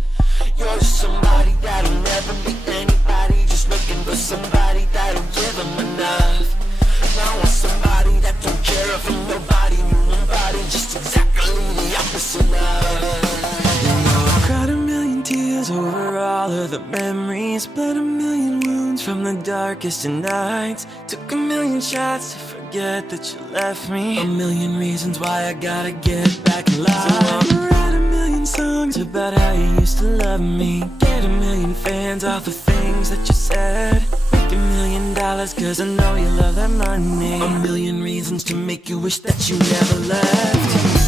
You're just somebody that'll never be anybody, just looking for somebody that'll give them enough. And I want somebody that don't care from nobody. You embody just exactly the opposite love. I cried a million tears over all of the memories, bled a million wounds from the darkest of nights. Took a million shots to forget that you left me. A million reasons why I gotta get back in line. So I'ma write a million songs about how you used to love me. Get a million fans off the things that you said. Make $1 million cause I know you love that money. A million reasons to make you wish that you never left.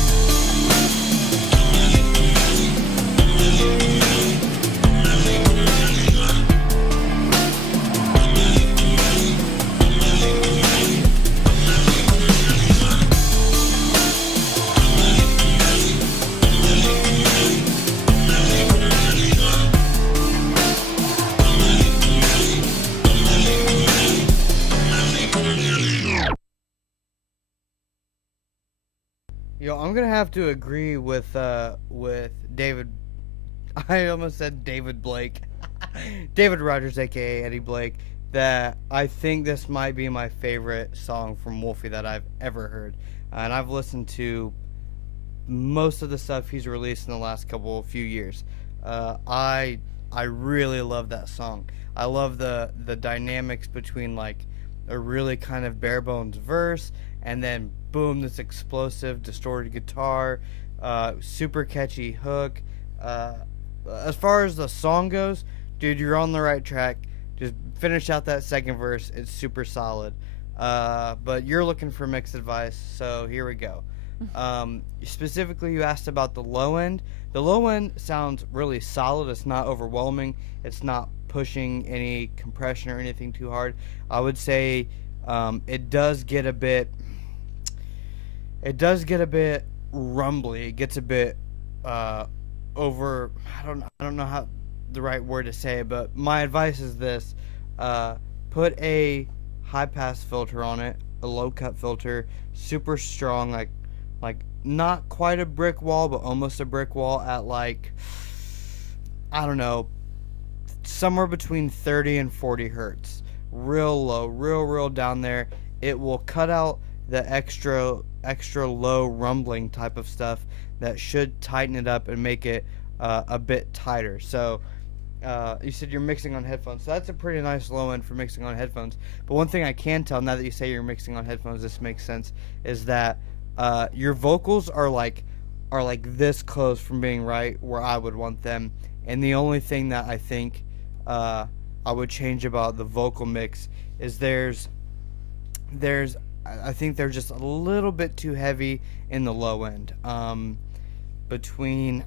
Yo, I'm gonna have to agree with David. I almost said David Blake, David Rogers, aka Eddie Blake. That I think this might be my favorite song from Wolfie that I've ever heard, and I've listened to most of the stuff he's released in the last few years. I really love that song. I love the dynamics between like a really kind of bare bones verse and then boom, this explosive distorted guitar, super catchy hook. As far as the song goes, dude, you're on the right track. Just finish out that second verse. It's super solid. But you're looking for mixed advice, so here we go. Specifically, you asked about the low end. The low end sounds really solid. It's not overwhelming. It's not pushing any compression or anything too hard. I would say it does get a bit rumbly. It gets a bit over. I don't know how the right word to say it, but my advice is this: put a high pass filter on it, a low cut filter, super strong, like not quite a brick wall, but almost a brick wall at like, I don't know, somewhere between 30 and 40 hertz. Real low, real down there. It will cut out the extra low rumbling type of stuff that should tighten it up and make it a bit tighter. So you said you're mixing on headphones, so that's a pretty nice low end for mixing on headphones. But one thing I can tell, now that you say you're mixing on headphones, this makes sense, is that your vocals are like this close from being right where I would want them. And the only thing that I think I would change about the vocal mix is I think they're just a little bit too heavy in the low end. Between,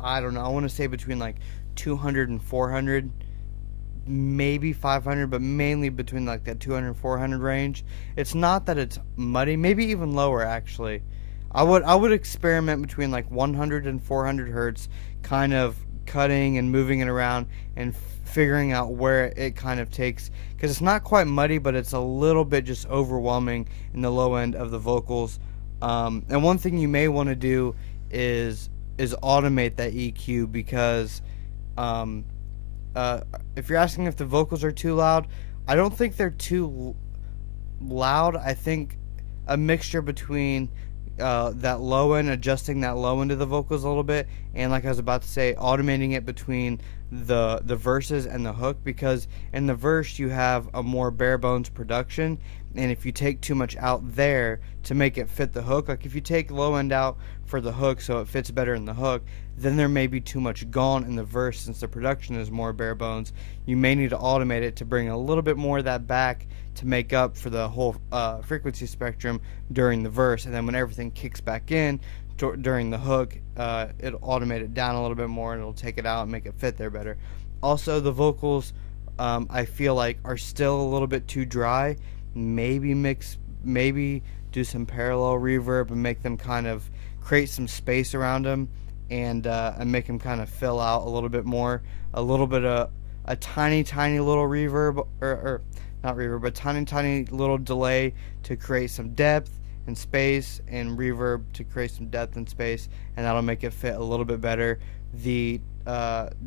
I don't know, I want to say between like 200 and 400, maybe 500, but mainly between like that 200 and 400 range. It's not that it's muddy, maybe even lower actually. I would experiment between like 100 and 400 hertz, kind of cutting and moving it around and figuring out where it kind of takes, because it's not quite muddy, but it's a little bit just overwhelming in the low end of the vocals. And one thing you may want to do is automate that EQ, because if you're asking if the vocals are too loud, I don't think they're too loud. I think a mixture between that low end, adjusting that low end of the vocals a little bit, and like I was about to say, automating it between the verses and the hook, because in the verse you have a more bare bones production, and if you take too much out there to make it fit the hook, like if you take low end out for the hook so it fits better in the hook, then there may be too much gone in the verse since the production is more bare bones. You may need to automate it to bring a little bit more of that back to make up for the whole frequency spectrum during the verse, and then when everything kicks back in during the hook, it'll automate it down a little bit more and it'll take it out and make it fit there better. Also, the vocals, I feel like, are still a little bit too dry. Maybe do some parallel reverb and make them kind of create some space around them, and make them kind of fill out a little bit more. A little bit of a tiny little reverb, or not reverb, but tiny little delay to create some depth and space, and reverb to create some depth and space, and that'll make it fit a little bit better. The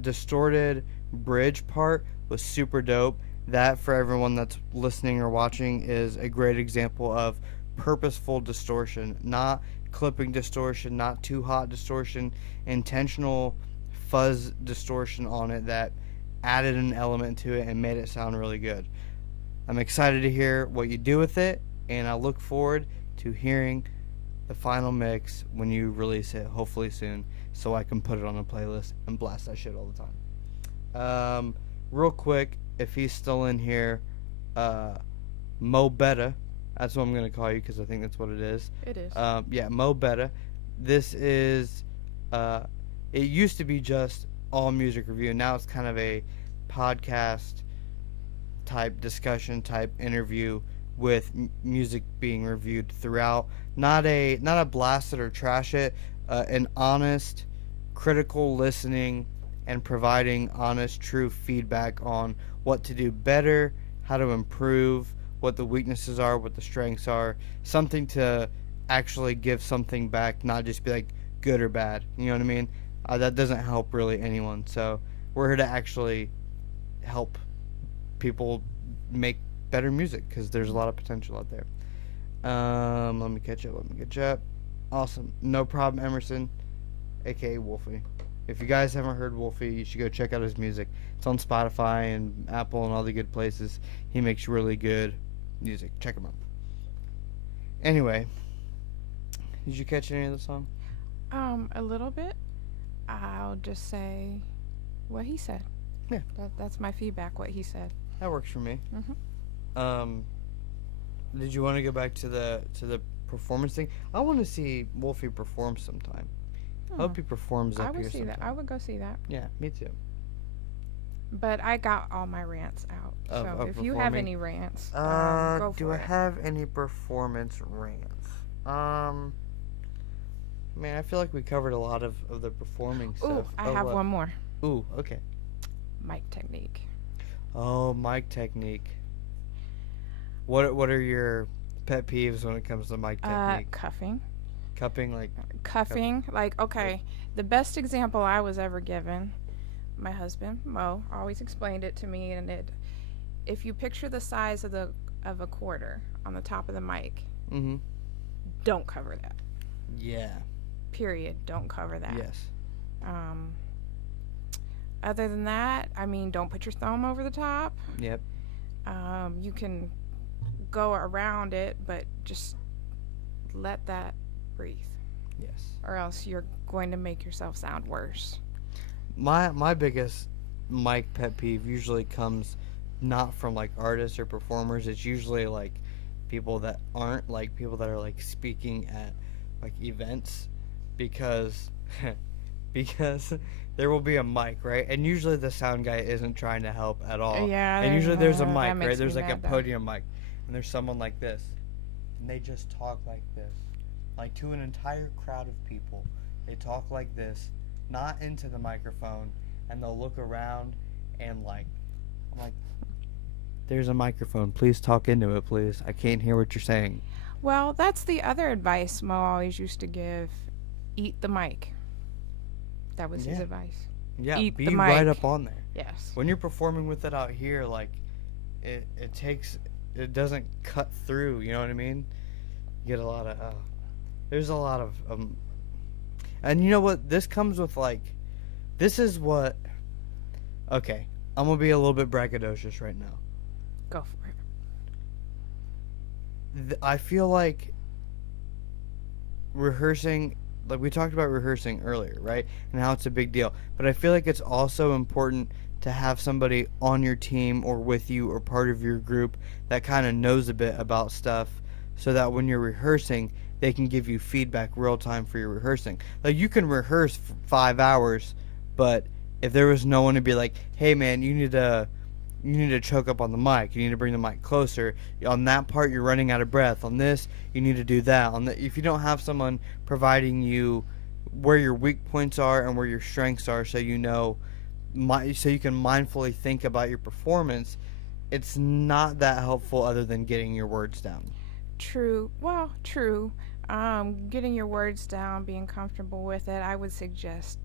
distorted bridge part was super dope. That, for everyone that's listening or watching, is a great example of purposeful distortion, not clipping distortion, not too hot distortion, intentional fuzz distortion on it that added an element to it and made it sound really good. I'm excited to hear what you do with it, and I look forward to hearing the final mix when you release it, hopefully soon, so I can put it on a playlist and blast that shit all the time. Real quick, if he's still in here, Mo Betta, that's what I'm going to call you because I think that's what it is. It is. Yeah, Mo Betta. This is, it used to be just all music review. Now it's kind of a podcast type discussion type interview with music being reviewed throughout. Not a blast it or trash it, an honest, critical listening and providing honest, true feedback on what to do better, how to improve, what the weaknesses are, what the strengths are, something to actually give something back, not just be like good or bad. You know what I mean? That doesn't help really anyone. So we're here to actually help people make better music because there's a lot of potential out there. Let me catch up. Awesome. No problem, Emerson, aka Wolfie. If you guys haven't heard Wolfie, you should go check out his music. It's on Spotify and Apple and all the good places. He makes really good music. Check him out. Anyway, did you catch any of the song? A little bit. I'll just say what he said. Yeah. That's my feedback, what he said. That works for me. Mm-hmm. Did you want to go back to the performance thing? I want to see Wolfie perform sometime. I hope he performs up I would here see sometime. that. I would go see that. Yeah, me too. But I got all my rants out. So if you have any rants, go for do I it. have any performance rants? Man, I feel like we covered a lot of the performing Ooh, stuff. I have one more. Ooh, okay. Mic technique. Oh, mic technique. What are your pet peeves when it comes to mic technique? Cuffing. Cupping, like Cuffing. Like, okay, the best example I was ever given, my husband, Mo, always explained it to me, and if you picture the size of a quarter on the top of the mic, don't cover that. Yeah. Period. Don't cover that. Yes. Other than that, I mean, don't put your thumb over the top. Yep. You can go around it, but just let that breathe, Yes. or else you're going to make yourself sound worse. My biggest mic pet peeve usually comes not from like artists or performers. It's usually like people that aren't like people that are like speaking at like events, because there will be a mic, right? And usually the sound guy isn't trying to help at all. Yeah. And usually there's a that mic, makes right? There's me like a mad, though. podium mic, and there's someone like this, and they just talk like this, like to an entire crowd of people. They talk like this, not into the microphone, and they'll look around and like, I'm like, there's a microphone. Please talk into it, please. I can't hear what you're saying. Well, that's the other advice Mo always used to give. Eat the mic. That was his Yeah. advice. Yeah, Eat be the right mic. up on there. Yes. When you're performing with it out here, like, it doesn't cut through, you know what I mean? You get a lot of, there's a lot of, and you know what, this comes with, like, this is what Okay, I'm gonna be a little bit braggadocious right now. Go for it. I feel like rehearsing, like we talked about rehearsing earlier, right? And how it's a big deal. But I feel like it's also important to have somebody on your team or with you or part of your group that kind of knows a bit about stuff, so that when you're rehearsing, they can give you feedback real time for your rehearsing. Like you can rehearse 5 hours, but if there was no one to be like, hey man, you need to choke up on the mic. You need to bring the mic closer. On that part, you're running out of breath. On this, you need to do that. If you don't have someone providing you where your weak points are and where your strengths are, so you know, so you can mindfully think about your performance, it's not that helpful other than getting your words down. True. Well, true. Getting your words down, being comfortable with it. I would suggest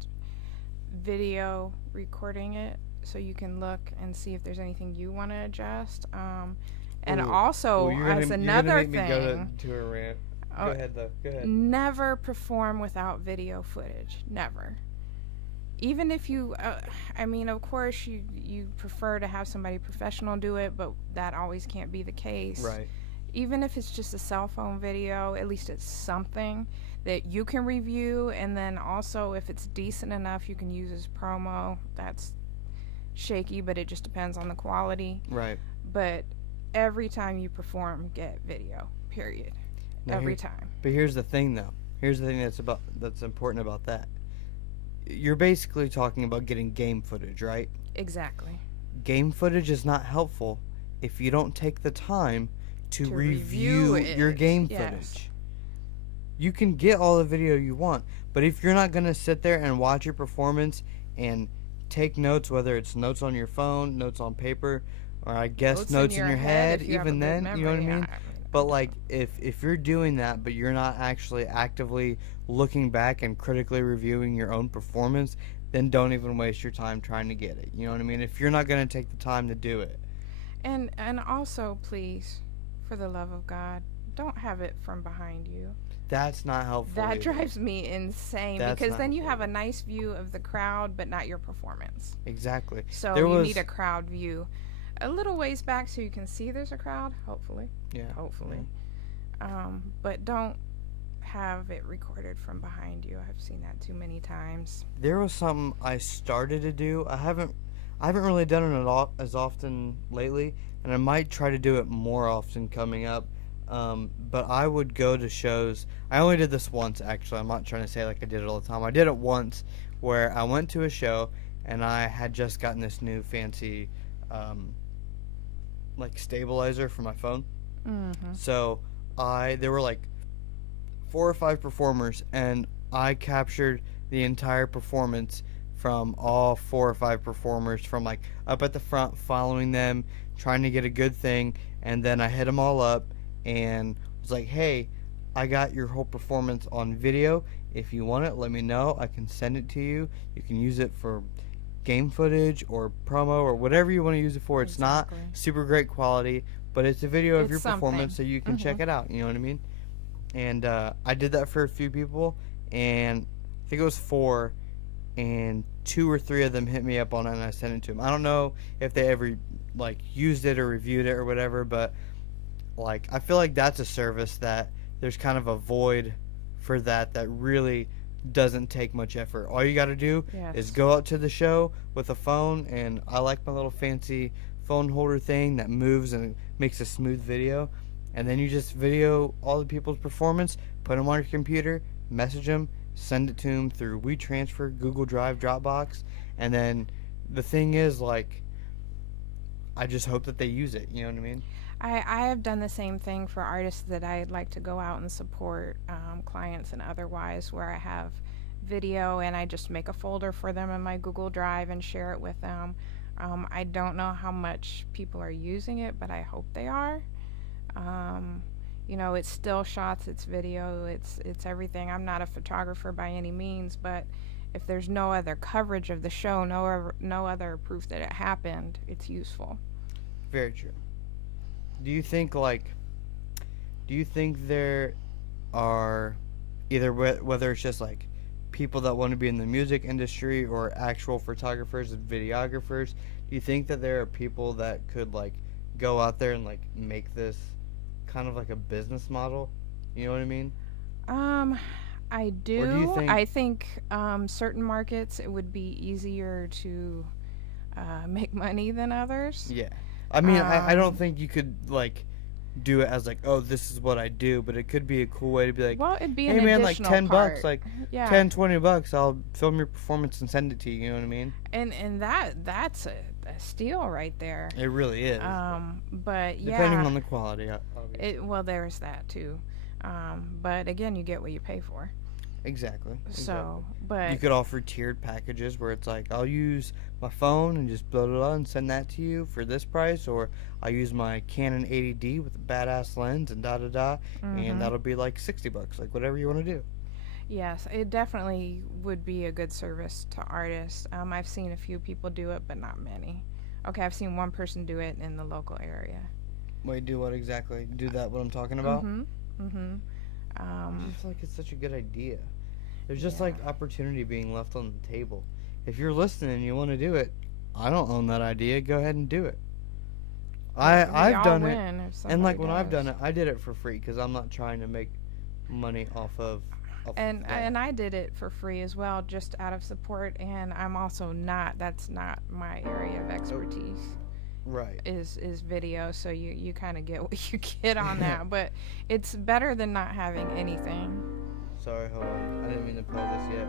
video recording it so you can look and see if there's anything you want to adjust. And Ooh. also, Ooh, as another make thing, me go to a rant. Go ahead, though. Go ahead. never perform without video footage. Never. Even if you, I mean, of course, you prefer to have somebody professional do it, but that always can't be the case. Right. Even if it's just a cell phone video, at least it's something that you can review. And then also, if it's decent enough, you can use as promo. That's shaky, but it just depends on the quality. Right. But every time you perform, get video. Period. Now Every time. But here's the thing, though. Here's the thing that's important about that. You're basically talking about getting game footage, right? Exactly. Game footage is not helpful if you don't take the time to review your it. game Yes. footage. You can get all the video you want, but if you're not going to sit there and watch your performance and take notes, whether it's notes on your phone, notes on paper, or I guess notes in your head, if you have a even good then, you know what I memory. mean? But like if you're doing that but you're not actually actively looking back and critically reviewing your own performance, then don't even waste your time trying to get it. You know what I mean? If you're not going to take the time to do it. And also, please, for the love of God, don't have it from behind you. That's not helpful. That either. drives me insane, That's because not then you have helpful. a nice view of the crowd but not your performance. Exactly. So There you was- need a crowd view a little ways back so you can see there's a crowd, hopefully. Yeah. Hopefully. But don't have it recorded from behind you. I've seen that too many times. There was something I started to do. I haven't really done it as often lately, and I might try to do it more often coming up. But I would go to shows. I only did this once, actually. I'm not trying to say like I did it all the time. I did it once where I went to a show and I had just gotten this new fancy like stabilizer for my phone. Mm-hmm. So there were like 4 or 5 performers, and I captured the entire performance from all 4 or 5 performers, from like up at the front, following them, trying to get a good thing, and then I hit them all up and was like, hey, I got your whole performance on video. If you want it, let me know. I can send it to you. You can use it for game footage or promo or whatever you want to use it for. It's not Exactly. super great quality, but it's a video of It's your performance, so something. you can check it out. You know what I mean? And I did that for a few people, and I think it was 4, and 2 or 3 of them hit me up on it, and I sent it to them. I don't know if they ever like used it or reviewed it or whatever, but like I feel like that's a service that there's kind of a void for that really doesn't take much effort. All you got to do Yes. is go out to the show with a phone, and I like my little fancy phone holder thing that moves and makes a smooth video, and then you just video all the people's performance, put them on your computer, message them, send it to them through WeTransfer, Google Drive, Dropbox, and then the thing is, like, I just hope that they use it, you know what I mean? I have done the same thing for artists that I'd like to go out and support, clients and otherwise, where I have video and I just make a folder for them in my Google Drive and share it with them. I don't know how much people are using it, but I hope they are. You know, it's still shots, it's video, it's everything. I'm not a photographer by any means, but if there's no other coverage of the show, no other proof that it happened, it's useful. Very true. Do you think there are either whether it's just like people that want to be in the music industry or actual photographers and videographers, do you think that there are people that could like go out there and like make this kind of like a business model? You know what I mean? I do. Or do you think- I think certain markets it would be easier to make money than others. Yeah. I mean, I don't think you could like do it as like, oh, this is what I do, but it could be a cool way to be like, Well, it'd be hey an man, like additional 10 part. bucks, like yeah. 10, 20 bucks, I'll film your performance and send it to you. You know what I mean? And that's a steal right there. It really is. But yeah, Depending on the quality, obviously. well, there's that too. But again, you get what you pay for. Exactly. So, You but could offer tiered packages where it's like, I'll use my phone and just blah, blah, blah, and send that to you for this price, or I use my Canon 80D with a badass lens and da da da, and that'll be like 60 bucks, like whatever you want to do. yes, it definitely would be a good service to artists. I've seen a few people do it, but not many. Okay, I've seen one person do it in the local area. Wait, do what exactly? Do that what I'm talking about? Mm-hmm. I just feel like it's such a good idea. There's just Yeah. like opportunity being left on the table. If you're listening and you want to do it, I don't own that idea. Go ahead and do it. I've done it, and like when I've done it, I did it for free because I'm not trying to make money off of And that. I did it for free as well, just out of support. And I'm also not. That's not my area of expertise. Right. Is video. So you kind of get what you get on that. But it's better than not having anything. Sorry, hold on. I didn't mean to play this yet.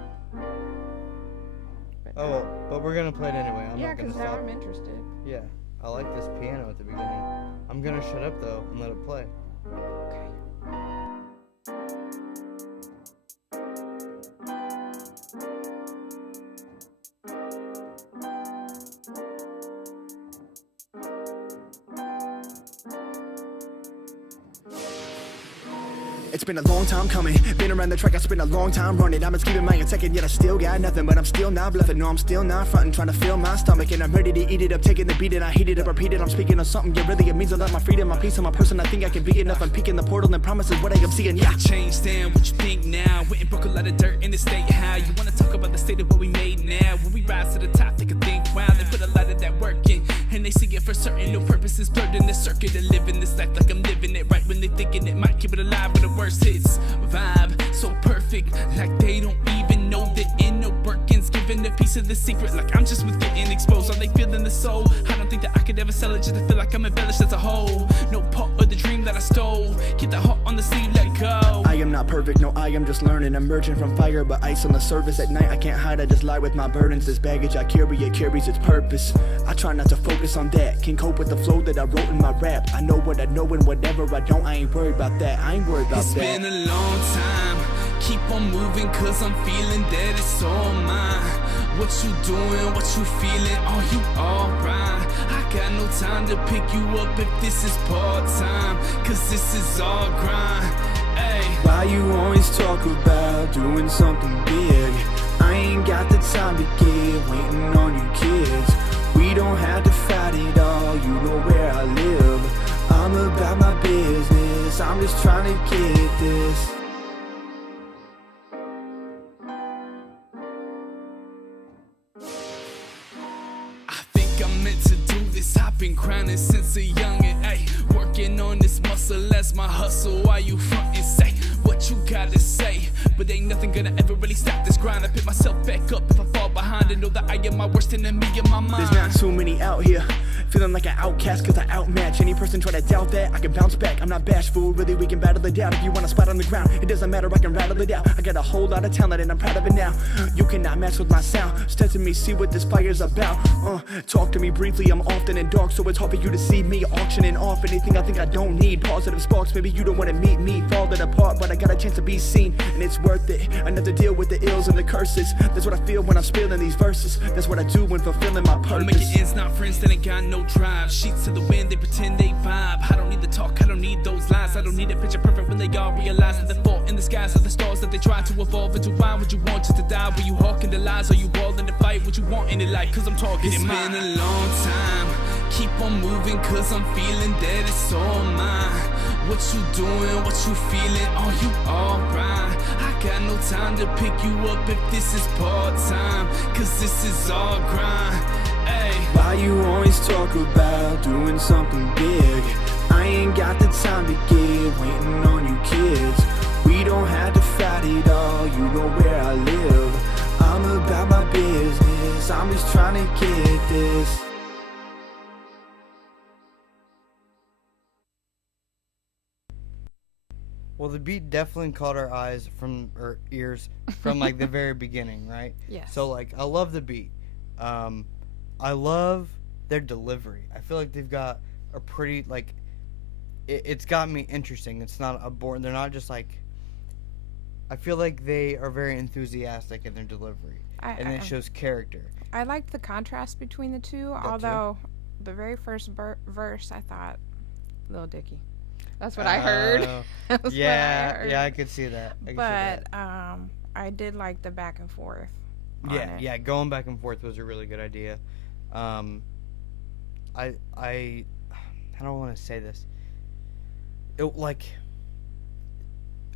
But Oh, well, but we're gonna play it anyway. I'm yeah, not gonna because now stop. I'm interested. Yeah, I like this piano at the beginning. I'm gonna shut up though and let it play. Okay. It's been a long time coming, been around the track, I spent a long time running. I'm just keeping my second, yet I still got nothing. But I'm still not bluffing, no I'm still not fronting. Trying to fill my stomach and I'm ready to eat it up. Taking the beat and I heat it up, repeat it. I'm speaking on something, yeah really it means a lot. My freedom, my peace, and my person, I think I can be enough. I'm peeking the portal and promises what I am seeing, yeah. Change then, what you think now? Went and broke a lot of dirt in the state. How you wanna talk about the state of what we made now? When we rise to the top, they can think, wow, they put a lot of that work in, and they see it for certain. No purpose is blurred in the circuit of living this life like I'm living it right. When they thinking it might keep it alive when the worst hits. Vibe so perfect, like they don't even know the inner workings. Giving a piece of the secret, like I'm just with getting exposed. Are they feeling the soul? I don't think that I could ever sell it just to feel like I'm embellished as a whole. No part of the dream that I stole. Keep the heart on the sleeve, let go. I am not perfect, no I am just learning. Emerging from fire, but ice on the surface. At night I can't hide, I just lie with my burdens. This baggage I carry, it carries its purpose. I try not to focus on that, can cope with the flow that I wrote in my rap. I know what I know and whatever I don't, I ain't worried about that. I ain't worried about It's that. been a long time, keep on moving cause I'm feeling that it's all mine. What you doing, what you feeling, are you alright? I got no time to pick you up if this is part-time, cause this is all grind. Ay. Why you always talk about doing something big? I ain't got the time to give, waiting on you kids. We don't have to fight it all, you know where I live. I'm about my business, I'm just trying to get this. I think I'm meant to do this, I've been grinding since a youngin', ayy. Working on this muscle as my hustle, why you frontin', say what you gotta say. But ain't nothing gonna ever really stop this grind. I pick myself back up if I fall behind, and know that I am my worst enemy in my mind. There's not too many out here, feeling like an outcast cause I outmatch any person try to doubt that. I can bounce back, I'm not bashful, really we can battle it out. If you want a spot on the ground, it doesn't matter, I can rattle it out. I got a whole lot of talent and I'm proud of it now. You cannot mess with my sound, step to me, see what this fire's about. Talk to me briefly, I'm often in dark, so it's hard for you to see me auctioning off anything I think I don't need. Positive sparks, maybe you don't want to meet me, falling apart, but I got a chance to be seen, and it's worth it. Enough to deal with the ills and the curses. That's what I feel when I'm spilling these verses. That's what I do when fulfilling my I'm purpose. making ends, not friends that ain't got no drive. Sheets to the wind, they pretend they vibe. I don't need the talk, I don't need those those lines. I don't need a picture perfect when they all realize that the fault in the skies are the stars that they try to evolve into. Why would you want just to die? Were you hawking the lies? Are you all in the fight? What you want in it like? Cause I'm talking It's in been mine. a long time. Keep on moving cause I'm feeling that it's all mine. What you doing, what you feeling, are you alright? I got no time to pick you up if this is part-time, cause this is all grind. Ay. Why you always talk about doing something big? I ain't got the time to give, waiting on you kids. We don't have to fight it all, you know where I live. I'm about my business, I'm just trying to get this. Well, the beat definitely caught our eyes or ears from like the very beginning, right? Yes. So like, I love the beat. I love their delivery. I feel like they've got a pretty like, it's got me interesting. It's not a boring. They're not just like. I feel like they are very enthusiastic in their delivery, and it shows character. I liked the contrast between the two, although the very first verse I thought, Lil Dicky. That's what I heard. That's what I heard. Yeah, I could see that. I did like the back and forth. Yeah, going back and forth was a really good idea. I don't want to say this. It like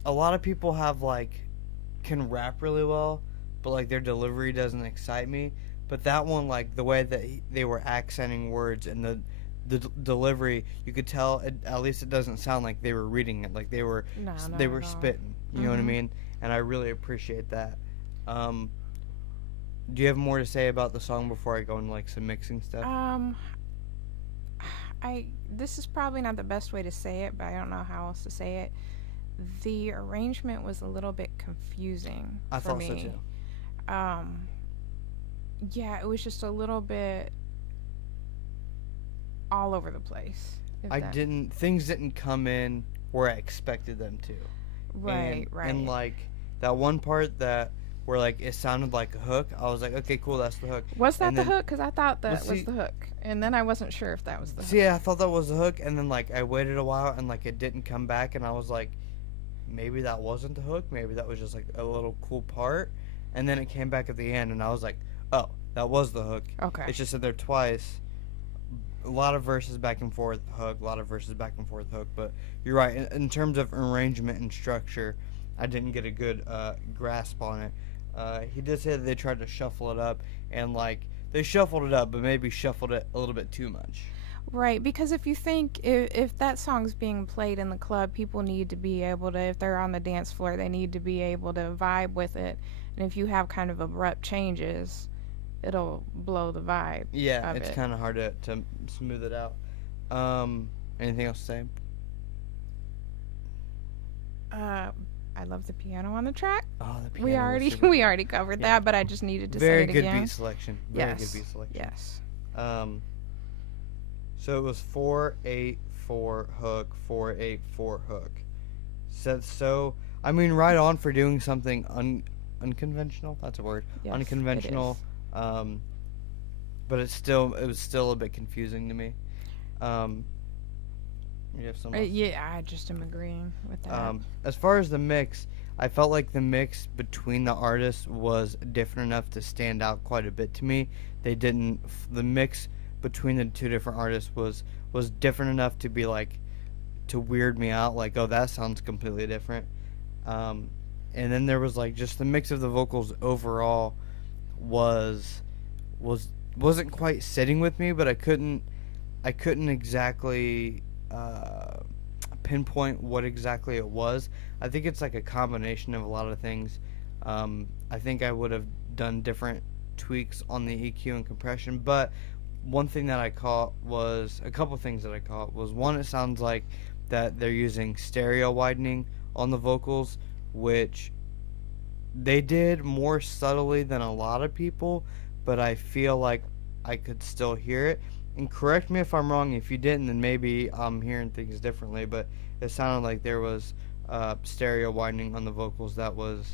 a lot of people have like can rap really well, but like their delivery doesn't excite me. But that one, like the way that they were accenting words and the delivery, you could tell. At least it doesn't sound like they were reading it. Like they were spitting. You know what I mean? And I really appreciate that. Do you have more to say about the song before I go into like some mixing stuff? This is probably not the best way to say it, but I don't know how else to say it. The arrangement was a little bit confusing I for thought me. so too. Yeah, it was just a little bit all over the place. Things didn't come in where I expected them to. Right. And like that one part that where like it sounded like a hook, I was like, okay, cool, that's the hook. Was that and the then, hook? Because I thought that was the hook, and then I wasn't sure if that was the hook. Yeah, I thought that was the hook, and then like I waited a while, and like it didn't come back, and I was like, maybe that wasn't the hook, maybe that was just like a little cool part, and then it came back at the end, and I was like, oh, that was the hook. Okay. It's just in there twice. A lot of verses back and forth hook, a lot of verses back and forth hook, but you're right. In terms of arrangement and structure, I didn't get a good grasp on it. He did say that they tried to shuffle it up, and like they shuffled it up, but maybe shuffled it a little bit too much. Right, because if you think if that song's being played in the club, people need to be able to, if they're on the dance floor, they need to be able to vibe with it. And if you have kind of abrupt changes, it'll blow the vibe. Yeah, it's kind of hard to smooth it out. Anything else to say? I love the piano on the track. Oh, the piano. We already covered that, but I just needed to say it again. Very good beat selection. Very good beat selection. Yes. So it was 4-8-4 hook, 4-8-4 hook. So I mean, right on for doing something unconventional. That's a word. Yes, unconventional. It is. But it was still a bit confusing to me. You have some. Yeah, I just am agreeing with that. As far as the mix, I felt like the mix between the artists was different enough to stand out quite a bit to me. The mix between the two different artists was different enough to be like, to weird me out, like, oh, that sounds completely different. And then there was like just the mix of the vocals overall wasn't quite sitting with me, but I couldn't exactly pinpoint what exactly it was. I think it's like a combination of a lot of things. I think I would have done different tweaks on the EQ and compression, but one thing that I caught was a couple things that I caught was one, it sounds like that they're using stereo widening on the vocals, which they did more subtly than a lot of people, but I feel like I could still hear it. And correct me if I'm wrong. If you didn't, then maybe I'm hearing things differently, but it sounded like there was stereo widening on the vocals that was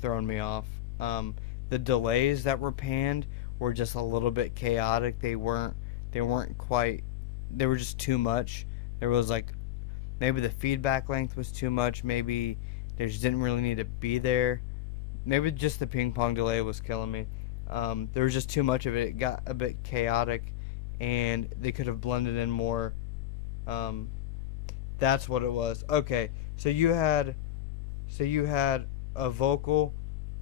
throwing me off. The delays that were panned were just a little bit chaotic. They weren't quite, they were just too much. There was like maybe the feedback length was too much. Maybe they just didn't really need to be there. Maybe just the ping pong delay was killing me. There was just too much of it. It got a bit chaotic, and they could have blended in more. That's what it was. Okay, so you had a vocal,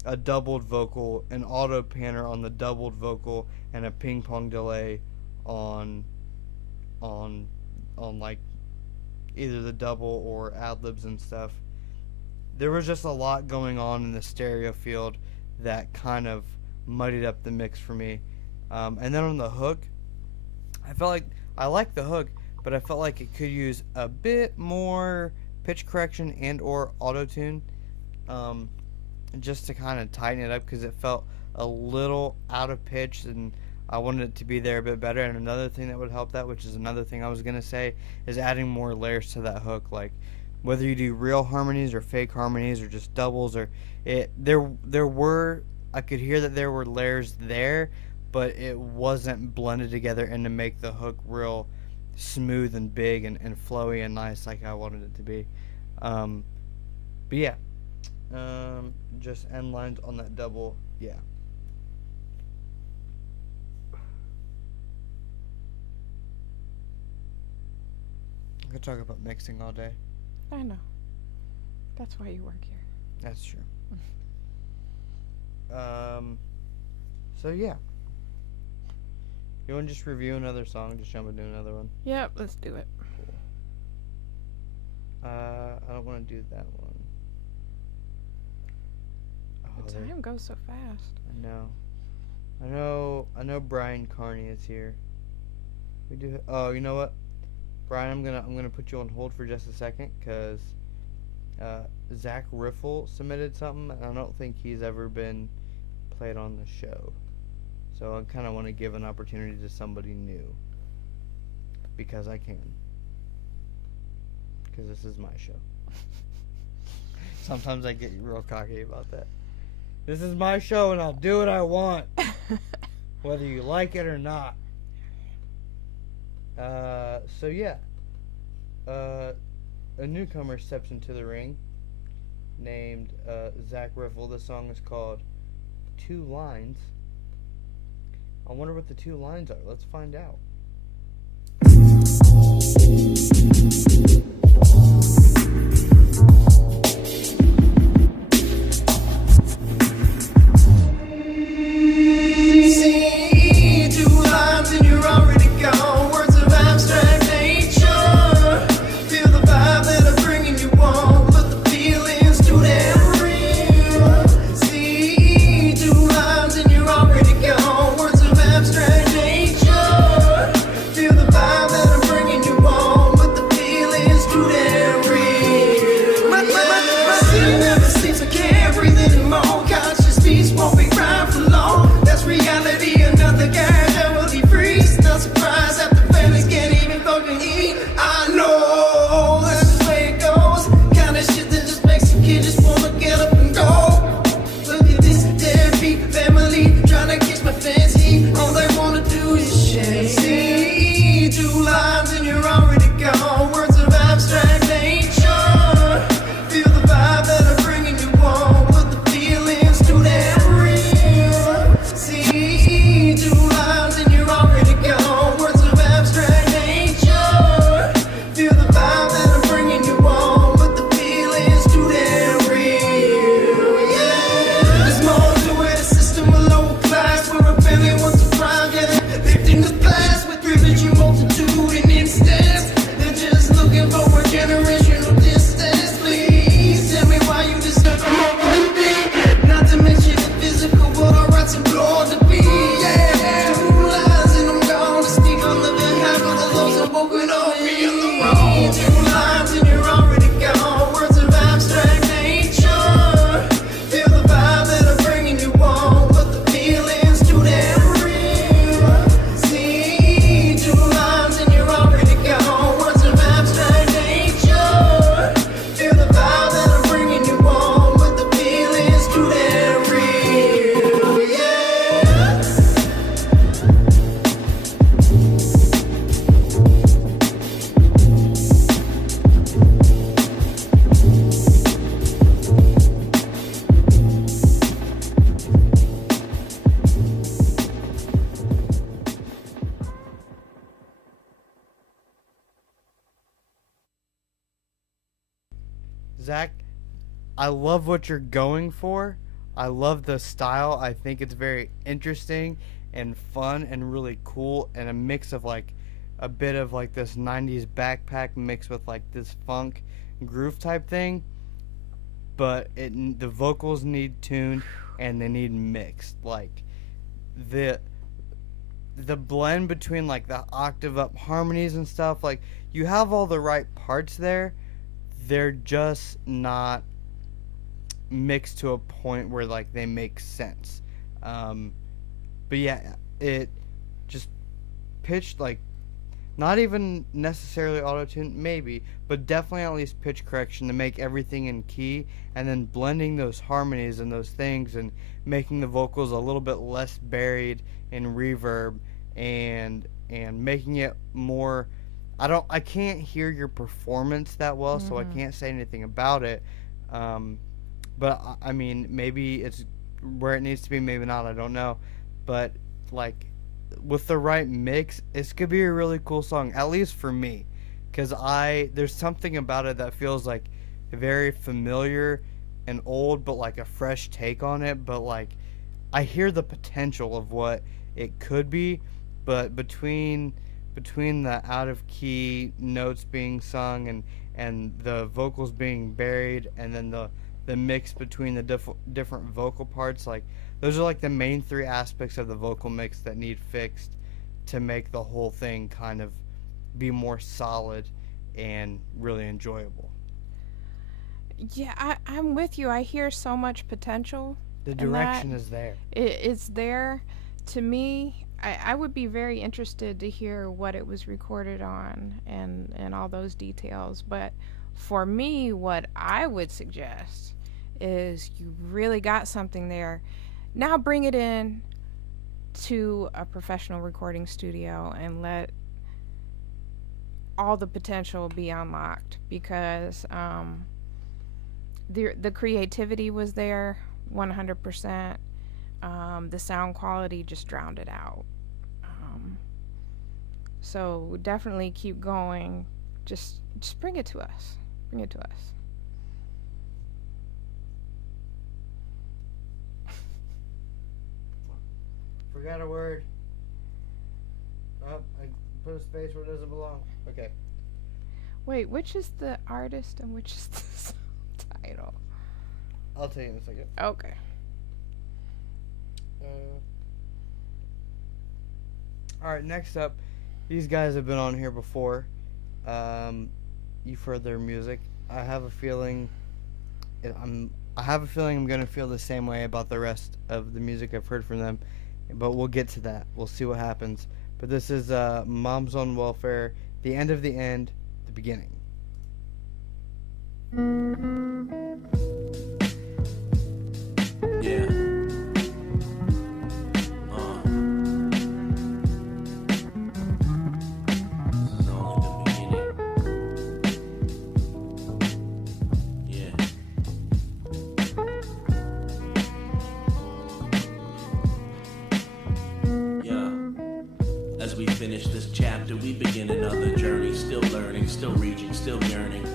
a doubled vocal, an auto panner on the doubled vocal, and a ping pong delay on like either the double or ad libs and stuff. There was just a lot going on in the stereo field that kind of muddied up the mix for me. And then on the hook, I felt like I liked the hook, but I felt like it could use a bit more pitch correction and or auto-tune, just to kind of tighten it up, because it felt a little out of pitch, and I wanted it to be there a bit better. And another thing that would help that, which is another thing I was going to say, is adding more layers to that hook. Like, whether you do real harmonies or fake harmonies or just doubles, or I could hear that there were layers there, but it wasn't blended together and to make the hook real smooth and big and flowy and nice like I wanted it to be. But yeah, just end lines on that double, yeah. I could talk about mixing all day. I know. That's why you work here. That's true. So yeah. You want to just review another song? Just jump into another one? Yep, let's do it. Cool. I don't want to do that one. The time goes so fast. I know Brian Carney is here. We do. Oh, you know what? Brian, I'm gonna put you on hold for just a second, because Zach Riffle submitted something, and I don't think he's ever been played on the show. So I kind of want to give an opportunity to somebody new, because I can. Because this is my show. Sometimes I get real cocky about that. This is my show, and I'll do what I want, whether you like it or not. So yeah, a newcomer steps into the ring named Zach Riffle. The song is called 2 Lines. I wonder what the 2 lines are. Let's find out. Feel the vibe that I'm bringing you on with the feelings Zach, I love what you're going for. I love the style. I think it's very interesting and fun and really cool, and a mix of like a bit of like this 90s backpack mixed with like this funk groove type thing. But the vocals need tuned and they need mixed. Like the blend between like the octave up harmonies and stuff, like you have all the right parts there. They're just not mixed to a point where like they make sense. But yeah, it just pitched like not even necessarily auto-tune, maybe, but definitely at least pitch correction to make everything in key, and then blending those harmonies and those things and making the vocals a little bit less buried in reverb, and making it more. I can't hear your performance that well, so I can't say anything about it. But I mean, maybe it's where it needs to be, maybe not, I don't know. But like with the right mix, this could be a really cool song, at least for me, because there's something about it that feels like very familiar and old, but like a fresh take on it. But like I hear the potential of what it could be, but between the out of key notes being sung and the vocals being buried, and then the mix between the different vocal parts, like those are like the main three aspects of the vocal mix that need fixed to make the whole thing kind of be more solid and really enjoyable. Yeah, I'm with you. I hear so much potential. The direction is there. It's there. To me, I would be very interested to hear what it was recorded on and all those details. But for me, what I would suggest is you really got something there. Now bring it in to a professional recording studio and let all the potential be unlocked, because the creativity was there 100%. The sound quality just drowned it out. So definitely keep going. Just bring it to us. Bring it to us. Forgot a word. Oh, I put a space where it doesn't belong. Okay. Wait, which is the artist and which is the song title? I'll tell you in a second. Okay. Alright, next up, these guys have been on here before. You've heard their music. I have a feeling I'm gonna feel the same way about the rest of the music I've heard from them, but we'll get to that. We'll see what happens. But this is Moms on Welfare, The End of the End, The Beginning. Yeah. This is only the beginning. Yeah. Yeah. As we finish this chapter, we begin another journey. Still learning, still reaching, still yearning.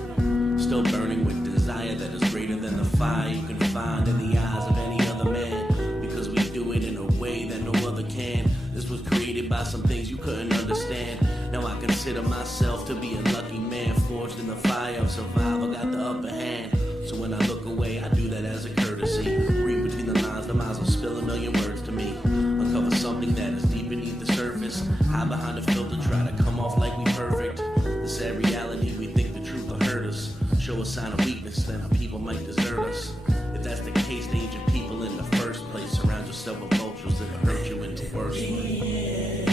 Still burning with desire that is greater than the fire you can find in the eyes of any other man, because we do it in a way that no other can. This was created by some things you couldn't understand. Now I consider myself to be a lucky man, forged in the fire of survival, got the upper hand. So when I look away, I do that as a courtesy. Read between the lines, the miles will spill a million words to me. Uncover something that is deep beneath the surface, hide behind a filter, try to come off like we perfect. The sad reality, we think the truth will hurt us. Show a sign of weakness, then our people might desert us. If that's the case, the ancient people in the first place. Surround yourself with vultures that hurt you in the worst way.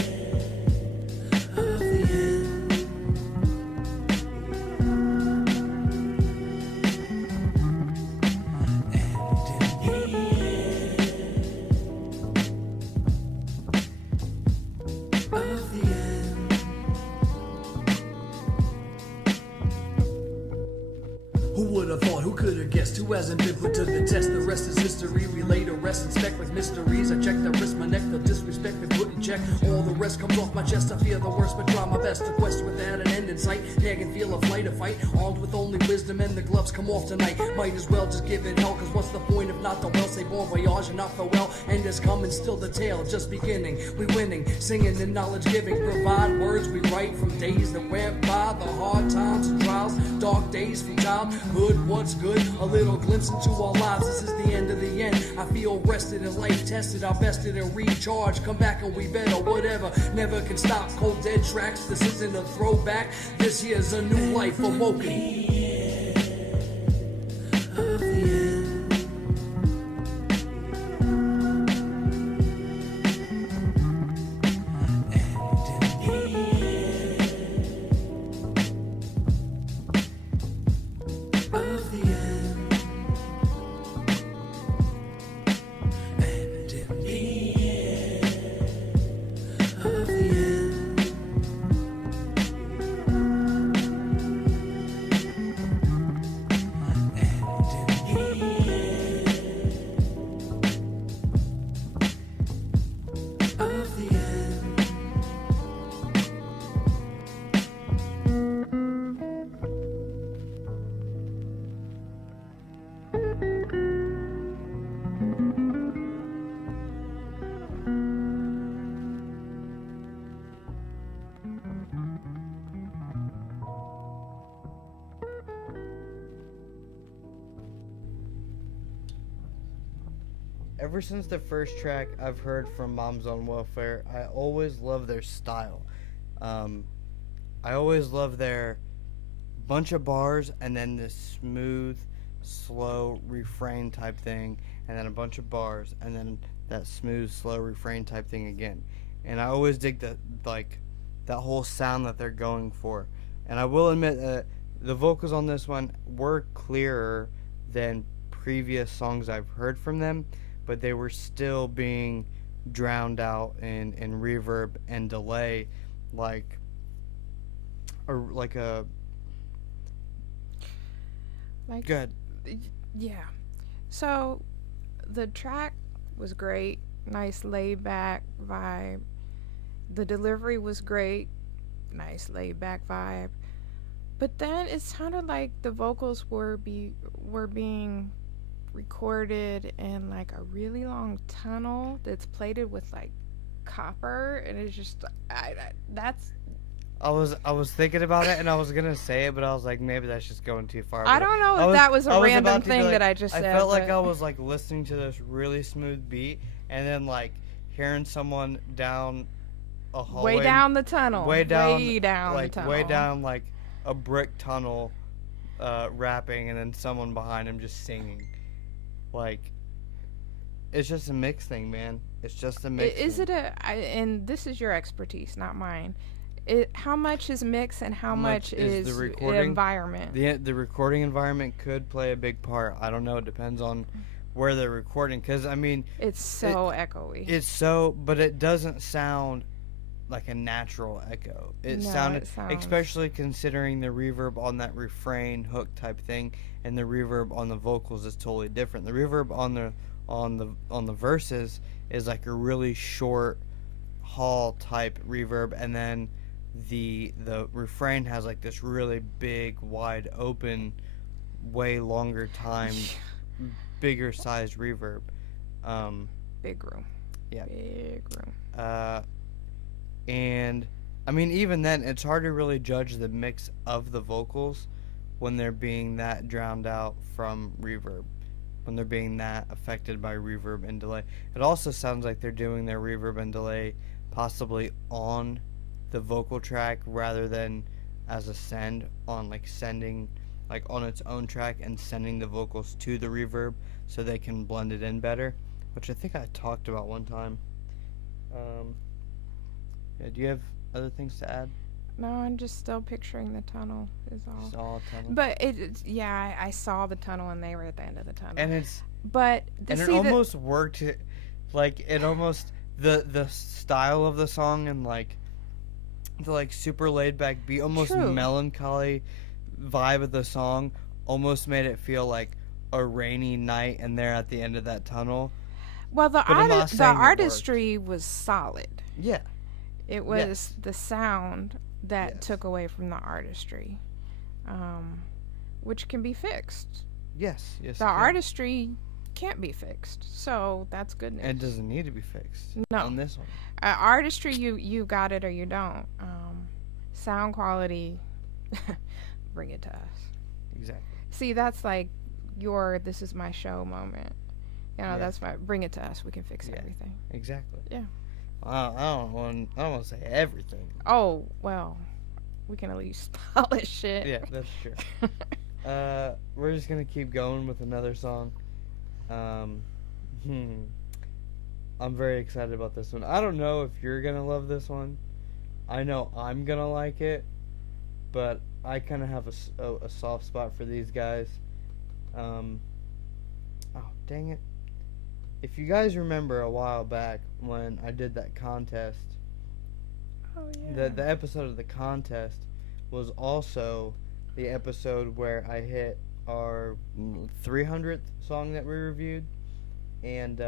Who would have thought, who could have guessed, who hasn't been put to the test? The rest is history, relate, arrest, inspect like mysteries. I check the wrist, my neck, the disrespect, the put in check. All the rest comes off my chest, I fear the worst, but try my best. A quest without an end in sight, I can feel a flight, a fight. Armed with only wisdom and the gloves come off tonight. Might as well just give it hell, cause what's the point if not the well? Say bon voyage and not farewell, and is coming, still the tale, just beginning. We winning, singing and knowledge giving. Provide words we write from days that went by. The hard times and trials, dark days from childhood. What's good? A little glimpse into our lives. This is the end of the end. I feel rested and life tested. I bested and recharge. Come back and we better. Whatever. Never can stop. Cold dead tracks. This isn't a throwback. This here's a new life awoken. Ever since the first track I've heard from Moms on Welfare, I always love their style. I always love their bunch of bars and then this smooth, slow refrain type thing, and then a bunch of bars and then that smooth, slow refrain type thing again. And I always dig that whole sound that they're going for. And I will admit that the vocals on this one were clearer than previous songs I've heard from them, but they were still being drowned out in reverb and delay, like good. Yeah. So the track was great, nice laid back vibe. The delivery was great, nice laid back vibe. But then it sounded like the vocals were being recorded in like a really long tunnel that's plated with like copper, and it's just I was thinking about it and I was gonna say it, but I was like, maybe that's just going too far. I don't know if that was a random thing that I just said. I felt like I was like listening to this really smooth beat and then like hearing someone down a hallway, way down the tunnel, way down like a brick tunnel, rapping, and then someone behind him just singing. Like, it's just a mix thing, man. It's just a mix. Is it and this is your expertise, not mine. How much is mix and how much is the recording environment? The recording environment could play a big part. I don't know. It depends on where they're recording. Because, I mean... It's so echoey. But it doesn't sound like a natural echo. It sounds, especially considering the reverb on that refrain hook type thing, and the reverb on the vocals is totally different. The reverb on the verses is like a really short hall type reverb, and then the refrain has like this really big, wide open, way longer time, bigger sized reverb. Big room. Yeah. Big room. And I mean, even then, it's hard to really judge the mix of the vocals when they're being that drowned out from reverb, when they're being that affected by reverb and delay. It also sounds like they're doing their reverb and delay possibly on the vocal track rather than as a send, on like sending like on its own track and sending the vocals to the reverb so they can blend it in better, which I think I talked about one time. Yeah, do you have other things to add? No, I'm just still picturing the tunnel is all. Just all tunnel. But I saw the tunnel and they were at the end of the tunnel. And it almost worked, like it almost the style of the song and like the like super laid back beat, almost melancholy vibe of the song almost made it feel like a rainy night, and they're at the end of that tunnel. Well, the But I'm not the saying it worked. artistry was solid. Yeah. It was the sound that Yes. took away from the artistry, which can be fixed. Yes. Yes. The it can. artistry can't be fixed, so that's good news. And it doesn't need to be fixed. No. On this one. Artistry, you got it or you don't. Sound quality, bring it to us. Exactly. See, that's like your "this is my show" moment. You know, Yeah. that's my bring it to us. We can fix Yeah. everything. Exactly. Yeah. I don't want to say everything. Oh well, we can at least polish it. Yeah, that's true. We're just gonna keep going with another song. I'm very excited about this one. I don't know if you're gonna love this one. I know I'm gonna like it, but I kind of have a soft spot for these guys. Oh, dang it. If you guys remember a while back when I did that contest, Oh yeah. the episode of the contest was also the episode where I hit our 300th song that we reviewed, and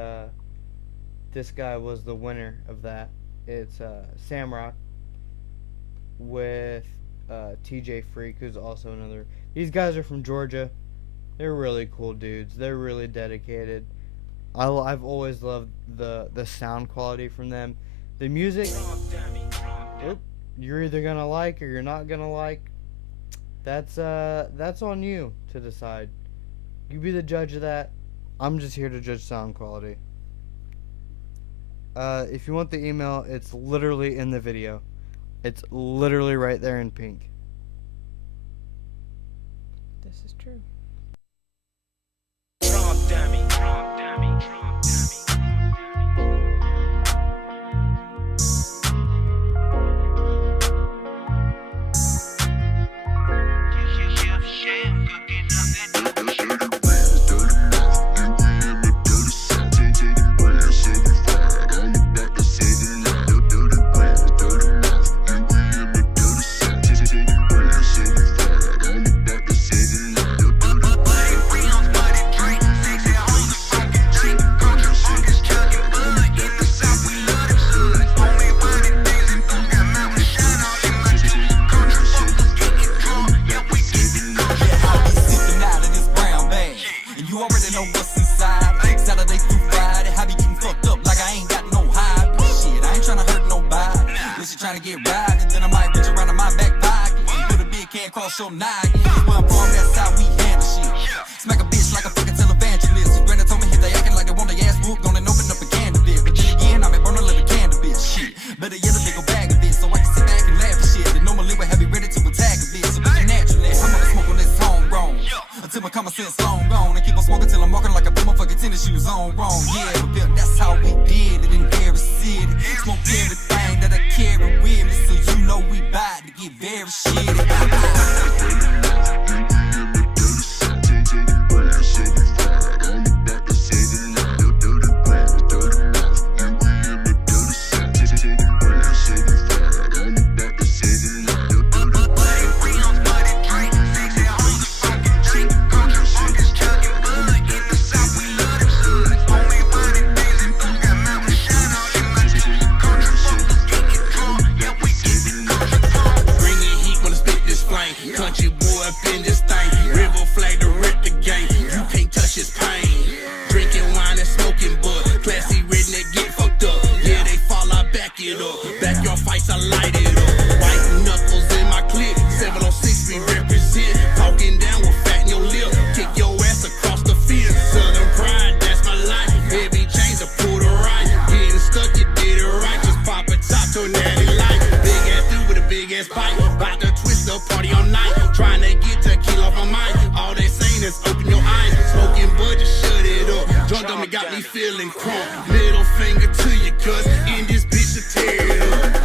this guy was the winner of that. It's Samrock with TJ Freak, who's also another. These guys are from Georgia. They're really cool dudes. They're really dedicated. I've always loved the sound quality from them. The music, you're either gonna like or you're not gonna like. That's on you to decide. You be the judge of that. I'm just here to judge sound quality. If you want the email, it's literally in the video. It's literally right there in pink. This is true. Trying to get right, and then I might reach around in my back pocket and put a big can across your noggin. Where I'm from, that's how we handle shit. Smack a bitch like a fucking televangelist. Granted told me if they acting like they want their ass whooped, gonna open up a can of it. But then again, I may burn a little can of it. Shit, better yet a big old bag of it, so I can sit back and laugh at shit. And normally we have be ready to attack a bit. So looking naturally, I'm gonna smoke on this homegrown until my common sense long gone, and keep on smoking till I'm walking like I put my fucking tennis shoes on wrong. Yeah, but Bill, that's how we did it in Harris City. Smoke everything that I carry with me, so you know we bout to get very shitty. Country boy up in this thing, river flag to rip the game. You can't touch his pain. Drinking wine and smoking bud, classy redneck get fucked up. Yeah, they fall, I back it up. Back your fights, I light it up. White knuckles in my clip, 706 we represent. Talking down with fat in your lip, kick your ass across the field. Southern pride, that's my life. Heavy chains are pulled to right. Getting stuck, you did it right. Just pop a top to a natty light. Big ass dude with a big ass pipe, bout to twist up party all night. Trying to get tequila off my mind. All they saying is open your eyes. Smoking bud, just shut it up. Drunk on me got me feeling crunk. Middle finger to you, cuz in this bitch to tear it up.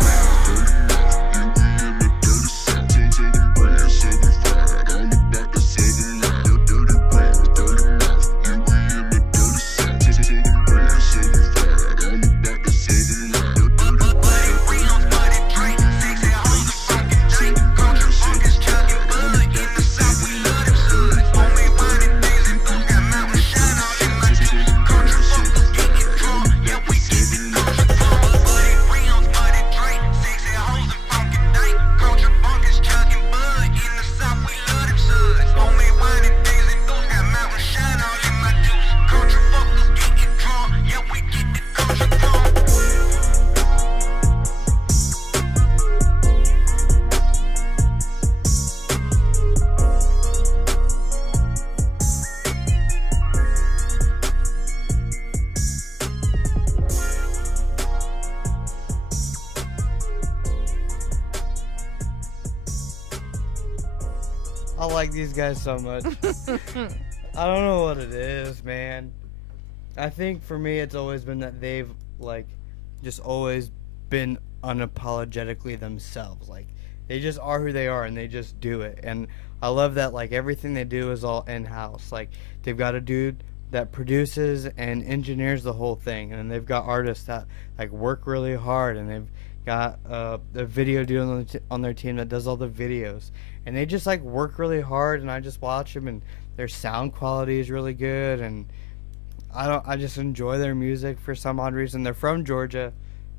like these guys so much. I don't know what it is, man. I think for me, it's always been that they've like just always been unapologetically themselves. Like they just are who they are, and they just do it. And I love that. Like everything they do is all in house. Like they've got a dude that produces and engineers the whole thing, and they've got artists that like work really hard, and they've got a video dude on their team that does all the videos, and they just like work really hard, and I just watch them, and their sound quality is really good, and I just enjoy their music for some odd reason. They're from Georgia.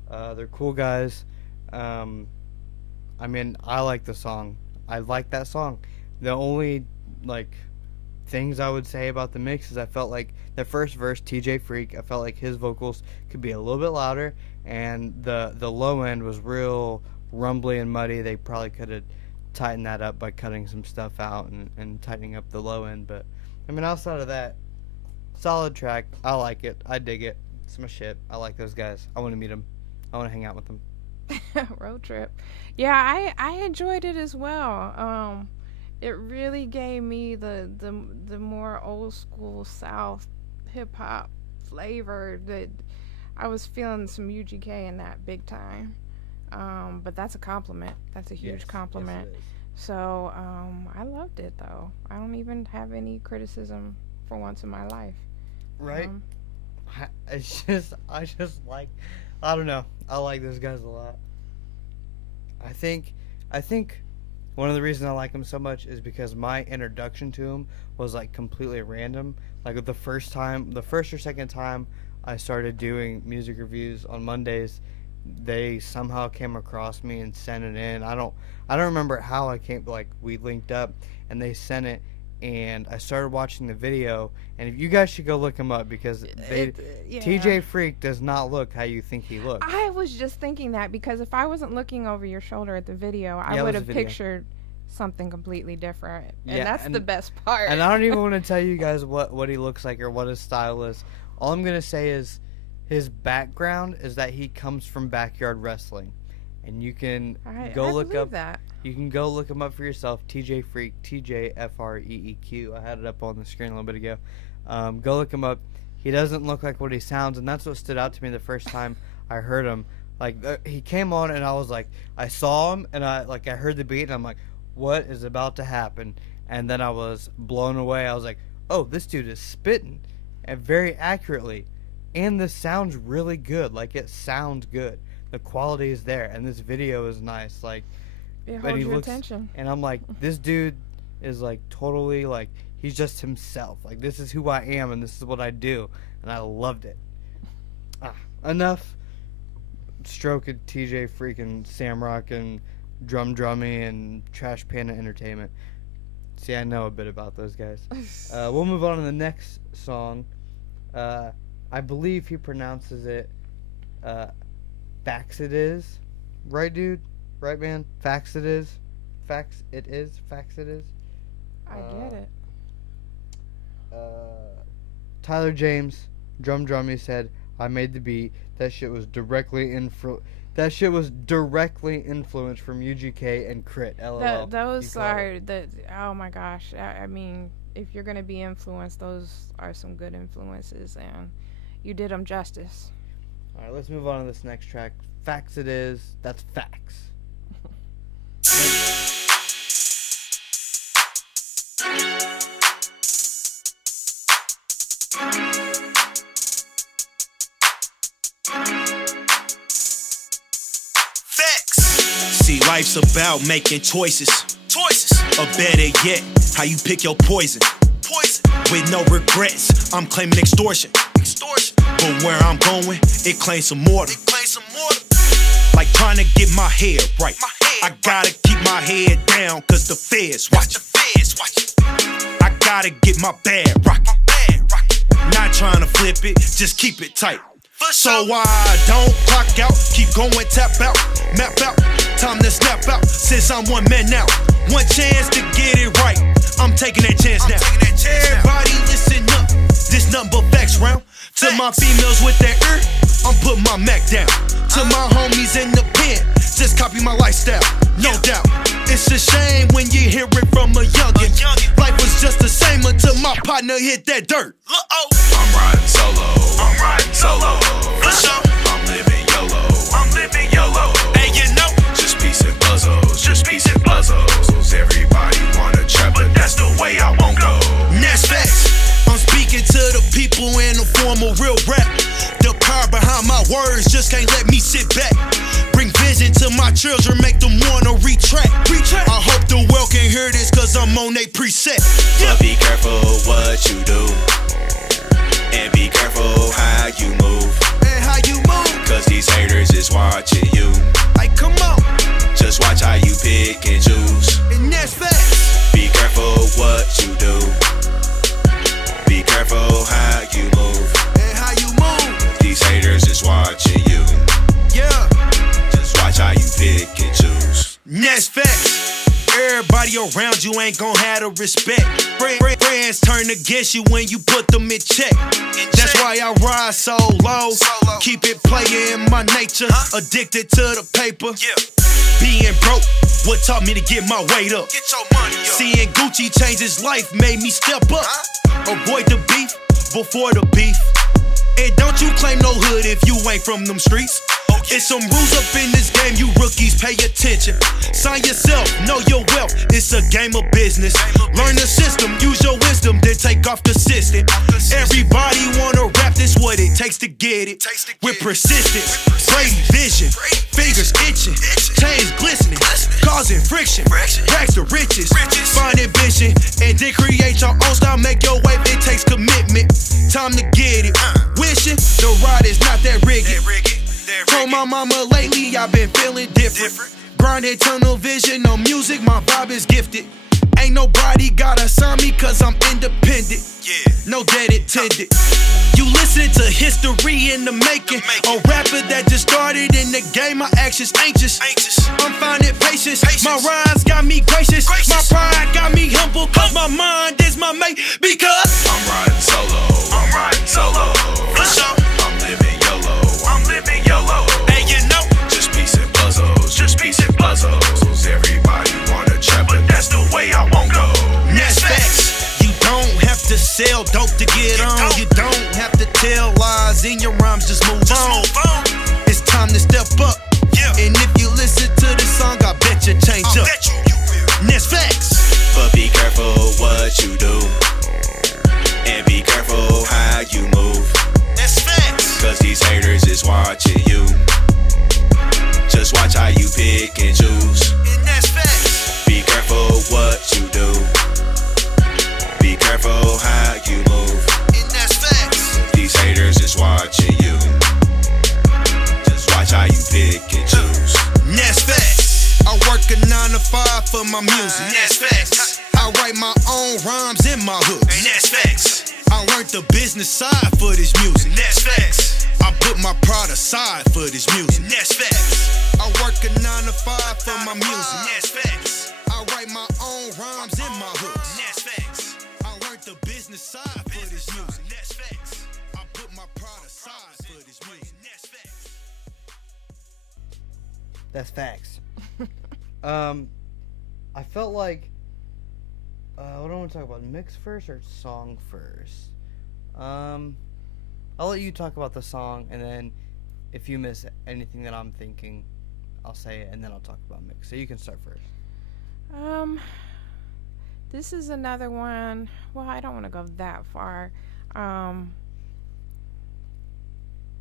They're cool guys. I mean, I like the song. I like that song. The only like things I would say about the mix is I felt like the first verse, TJ Freak, I felt like his vocals could be a little bit louder, and the low end was real rumbly and muddy. They probably could have tightened that up by cutting some stuff out and tightening up the low end. But I mean, outside of that, solid track. I like it. I dig it. It's my shit. I like those guys. I want to meet them. I want to hang out with them. Road trip. Yeah, I enjoyed it as well. It really gave me the more old school South hip hop flavor that I was feeling some UGK in that big time. But that's a compliment. That's a huge compliment. Yes, it is. So I loved it though. I don't even have any criticism for once in my life. Right? I just like, I don't know. I like those guys a lot. I think one of the reasons I like them so much is because my introduction to them was like completely random. Like the first or second time I started doing music reviews on Mondays, they somehow came across me and sent it in. I don't remember how I came, like we linked up and they sent it, and I started watching the video, and if you guys should go look him up because TJ Freak does not look how you think he looks. I was just thinking that because if I wasn't looking over your shoulder at the video, I would have pictured something completely different. And that's the best part. And I don't even want to tell you guys what he looks like or what his style is. All I'm going to say is his background is that he comes from backyard wrestling. And you can go look up that. You can go look him up for yourself. TJ Freak, TJFREEQ. I had it up on the screen a little bit ago. Go look him up. He doesn't look like what he sounds, and that's what stood out to me the first time I heard him. Like he came on, and I was like, I saw him, and I heard the beat, and I'm like, what is about to happen? And then I was blown away. I was like, oh, this dude is spitting, and very accurately, and this sounds really good. Like it sounds good. The quality is there, and this video is nice. Like, it holds your attention. And I'm like, this dude is like totally like he's just himself. Like this is who I am, and this is what I do, and I loved it. Enough stroking TJ freaking Samrock and Drummy and Trash Panda Entertainment. See, I know a bit about those guys. We'll move on to the next song. I believe he pronounces it Facts It Is. Right, dude? Right, man? Facts It Is. Facts It Is. Facts It Is. I get it. Tyler James, Drummy said, I made the beat. That shit was directly influenced from UGK and Crit. LOL. Those are oh my gosh. I mean, if you're gonna be influenced, those are some good influences, and you did them justice. All right, let's move on to this next track. Facts It Is. That's facts. See, life's about making choices. Or better yet, how you pick your poison. With no regrets, I'm claiming extortion. But where I'm going, it claims some mortar. Like trying to get my head right. I gotta keep my head down, cause the feds watch. I gotta get my bag rockin'. Not trying to flip it, just keep it tight. So I don't clock out, keep going, tap out, map out. Time to snap out, since I'm one man now. One chance to get it right, I'm taking that chance now. Everybody listen up, this nothing but facts round. To my females with that I'm putting my Mac down. To my homies in the pen, just copy my lifestyle, no doubt. It's a shame when you hear it from a youngin'. Life was just the same until my partner hit that dirt. I'm riding solo. I'm riding solo. For sure. I'm living YOLO. I'm living YOLO. Hey, you know, just piece and puzzles. Just piece and puzzles. Everybody wanna trap, but that's the way I won't go. that's facts. I'm speaking to the people in the form of real rap. The power behind my words just can't let me sit back. Bring vision to my children, make them wanna retract. I hope the world can hear this, cause I'm on they preset. But be careful what you do, and be careful how you move. And how you move, Cause these haters is watching you. like come on, Just watch how you pick and choose. and that's facts. Be careful what you do. Be careful how you move. And how you move, These haters is watching you. yeah, Just watch how you pick and choose. and that's facts. Everybody around you ain't gon' have the respect. Friends turn against you when you put them in check. That's why I ride so low. Keep it playing in my nature. Addicted to the paper. Being broke, what taught me to get my weight up. Get your money up. Seeing Gucci change his life made me step up. Avoid the beef before the beef. And don't you claim no hood if you ain't from them streets. It's some rules up in this game, you rookies pay attention. Sign yourself, know your wealth, it's a game of business. Learn the system, use your wisdom, then take off the system. Everybody wanna rap, this what it takes to get it. With persistence, great vision, fingers itching, chains glistening, causing friction. Rags to riches, find ambition, and then create your own style, make your wave, it takes commitment. Time to get it, wishing the ride is not that rigid. Told my mama lately I've been feeling different. Grinding tunnel vision on music, my vibe is gifted. Ain't nobody gotta sign me cause I'm independent. No debt intended. You listen to history in the making. A rapper that just started in the game, my actions anxious. I'm finding patience. My rhymes got me gracious. My pride got me humble cause my mind is my mate. Because I'm riding solo. I'm riding solo. for sure, I'm living YOLO. I'm living YOLO. and you know, Just piece and puzzles. Just piece and puzzles. Everybody wanna trap, but that's the way I won't go. that's facts. You don't have to sell dope to get on. You don't have to tell lies in your rhymes, just move on. It's time to step up. And if you listen to this song, I bet you change up. And that's facts. But be careful what you do, and be careful how you move. That's facts. Cause these haters is watching you. Just watch how you pick and choose. And that's facts. Be careful what you do. Be careful how you move. And that's facts. These haters is watching you. Just watch how you pick and choose. And that's facts. I work a 9 to 5 for my music. And that's facts. I write my own rhymes in my hooks. And that's facts. I learned the business side for this music. And that's facts. I put my pride aside for this music. And that's facts. I work a 9 to 5 for my music. And that's facts. I write my own rhymes in my hooks. And that's facts. I learned the business side for this music. And that's facts. I put my pride aside for this music. And that's facts. That's facts. I felt like, what do I want to talk about? Mix first or song first? I'll let you talk about the song, and then if you miss anything that I'm thinking, I'll say it, and then I'll talk about mix. So you can start first. This is another one. Well, I don't want to go that far.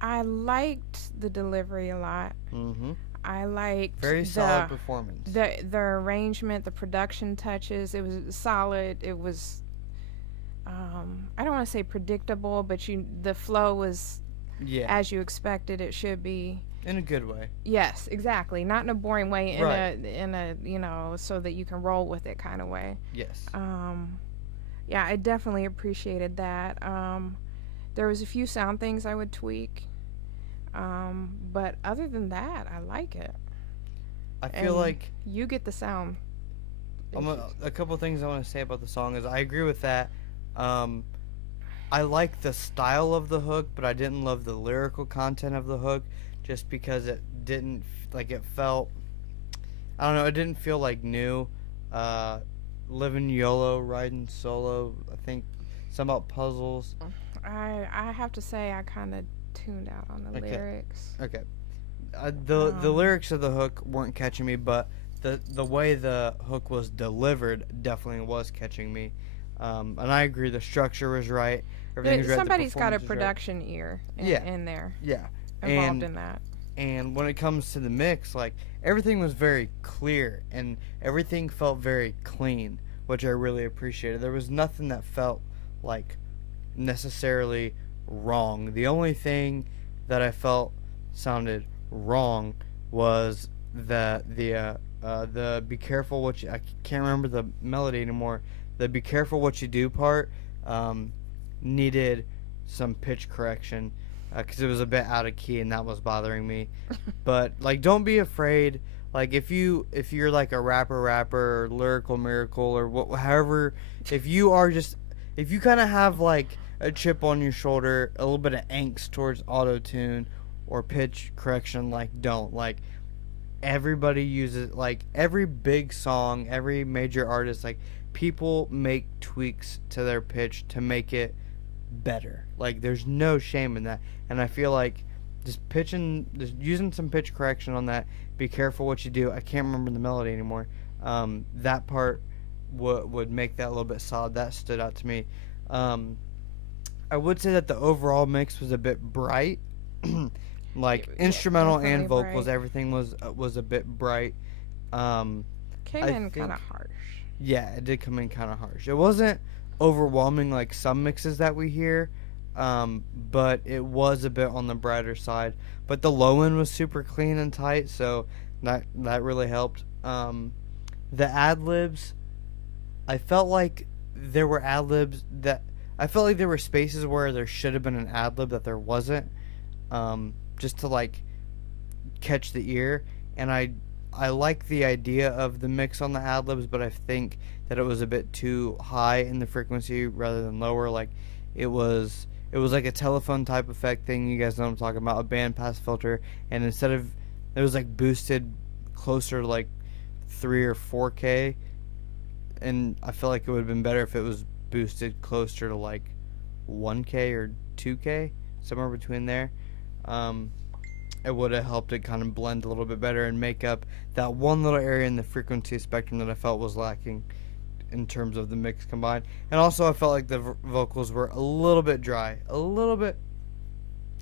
I liked the delivery a lot. Mm-hmm. I liked Very solid performance. the arrangement, the production touches. It was solid. It was I don't want to say predictable, but the flow was Yeah, as you expected it should be. in a good way. Yes, exactly. Not in a boring way, Right. in a so that you can roll with it kind of way. Yes. Yeah, I definitely appreciated that. There was a few sound things I would tweak. But other than that, I like it. I feel And like you get the sound. a couple things I want to say about the song is I agree with that. I like the style of the hook, but I didn't love the lyrical content of the hook just because it didn't, like, it felt, I don't know. It didn't feel like new. Living YOLO, riding solo. I think some about puzzles. I have to say I kind of tuned out on the lyrics. Okay. The lyrics of the hook weren't catching me, but the way the hook was delivered definitely was catching me. And I agree, the structure was right. Everything was right. Somebody's got a production ear in there. Yeah. Involved in that. And when it comes to the mix, like, everything was very clear and everything felt very clean, which I really appreciated. There was nothing that felt like necessarily wrong. The only thing that I felt sounded wrong was the be careful what you, I can't remember the melody anymore. The be careful what you do part needed some pitch correction because it was a bit out of key and that was bothering me. But like, don't be afraid. Like, if you're like a rapper or lyrical miracle or however, if you kind of have like a chip on your shoulder, a little bit of angst towards auto-tune or pitch correction, like, don't. Like, everybody uses, like, every big song, every major artist, like, people make tweaks to their pitch to make it better. Like, there's no shame in that. And I feel like just using some pitch correction on that, be careful what you do. I can't remember the melody anymore. That part would make that a little bit solid. That stood out to me. I would say that the overall mix was a bit bright. Like, instrumental and vocals, bright. Everything was a bit bright. Came in kind of harsh. Yeah, it did come in kind of harsh. It wasn't overwhelming like some mixes that we hear, but it was a bit on the brighter side. But the low end was super clean and tight, so that really helped. The ad-libs, I felt like there were ad-libs that... I felt like there were spaces where there should have been an ad-lib that there wasn't, just to, like, catch the ear. And I like the idea of the mix on the ad-libs, but I think that it was a bit too high in the frequency rather than lower. Like, it was like a telephone type effect thing. You guys know what I'm talking about, a bandpass filter. And instead of... It was, like, boosted closer to, like, 3 or 4K. And I feel like it would have been better if it was boosted closer to like 1K or 2K, somewhere between there. It would have helped it kind of blend a little bit better and make up that one little area in the frequency spectrum that I felt was lacking in terms of the mix combined. And also I felt like the vocals were a little bit dry, a little bit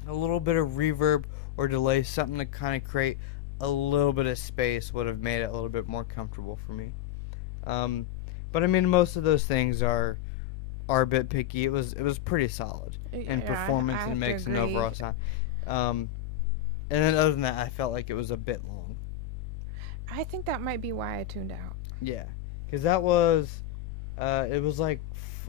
of reverb or delay, something to kind of create a little bit of space would have made it a little bit more comfortable for me. But I mean, most of those things are a bit picky. It was pretty solid in performance and mix and overall sound. And then other than that, I felt like it was a bit long. I think that might be why I tuned out. Yeah, because that was, it was like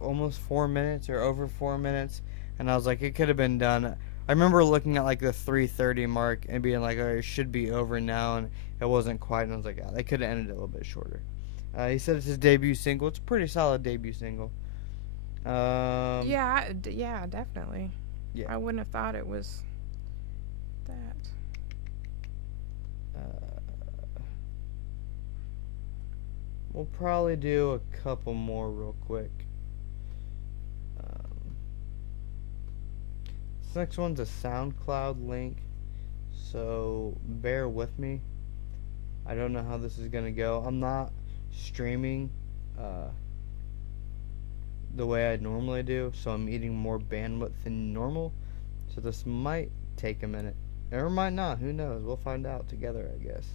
almost 4 minutes or over 4 minutes, and I was like, it could have been done. I remember looking at like the 3:30 mark and being like, oh, it should be over now, and it wasn't quite, and I was like, they could have ended it a little bit shorter. He said it's his debut single. It's a pretty solid debut single. Yeah, definitely. Yeah. I wouldn't have thought it was that. We'll probably do a couple more real quick. This next one's a SoundCloud link, so bear with me. I don't know how this is gonna go. I'm not streaming the way I normally do, so I'm eating more bandwidth than normal, so this might take a minute, or might not. Who knows? We'll find out together, I guess.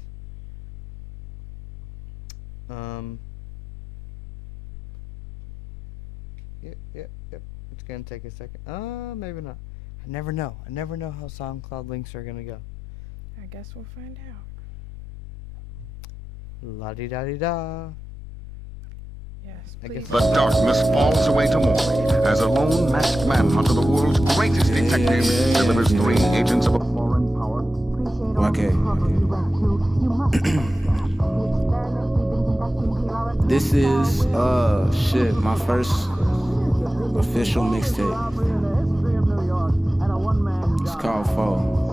Yep. It's gonna take a second. Maybe not. I never know how SoundCloud links are gonna go. I guess we'll find out. La-di-da-di-da. Yes, please. The darkness falls away to morning as a lone masked manhunter, the world's greatest detective, delivers 3 agents of a foreign power. Okay. This is my first official mixtape. It's called Fall.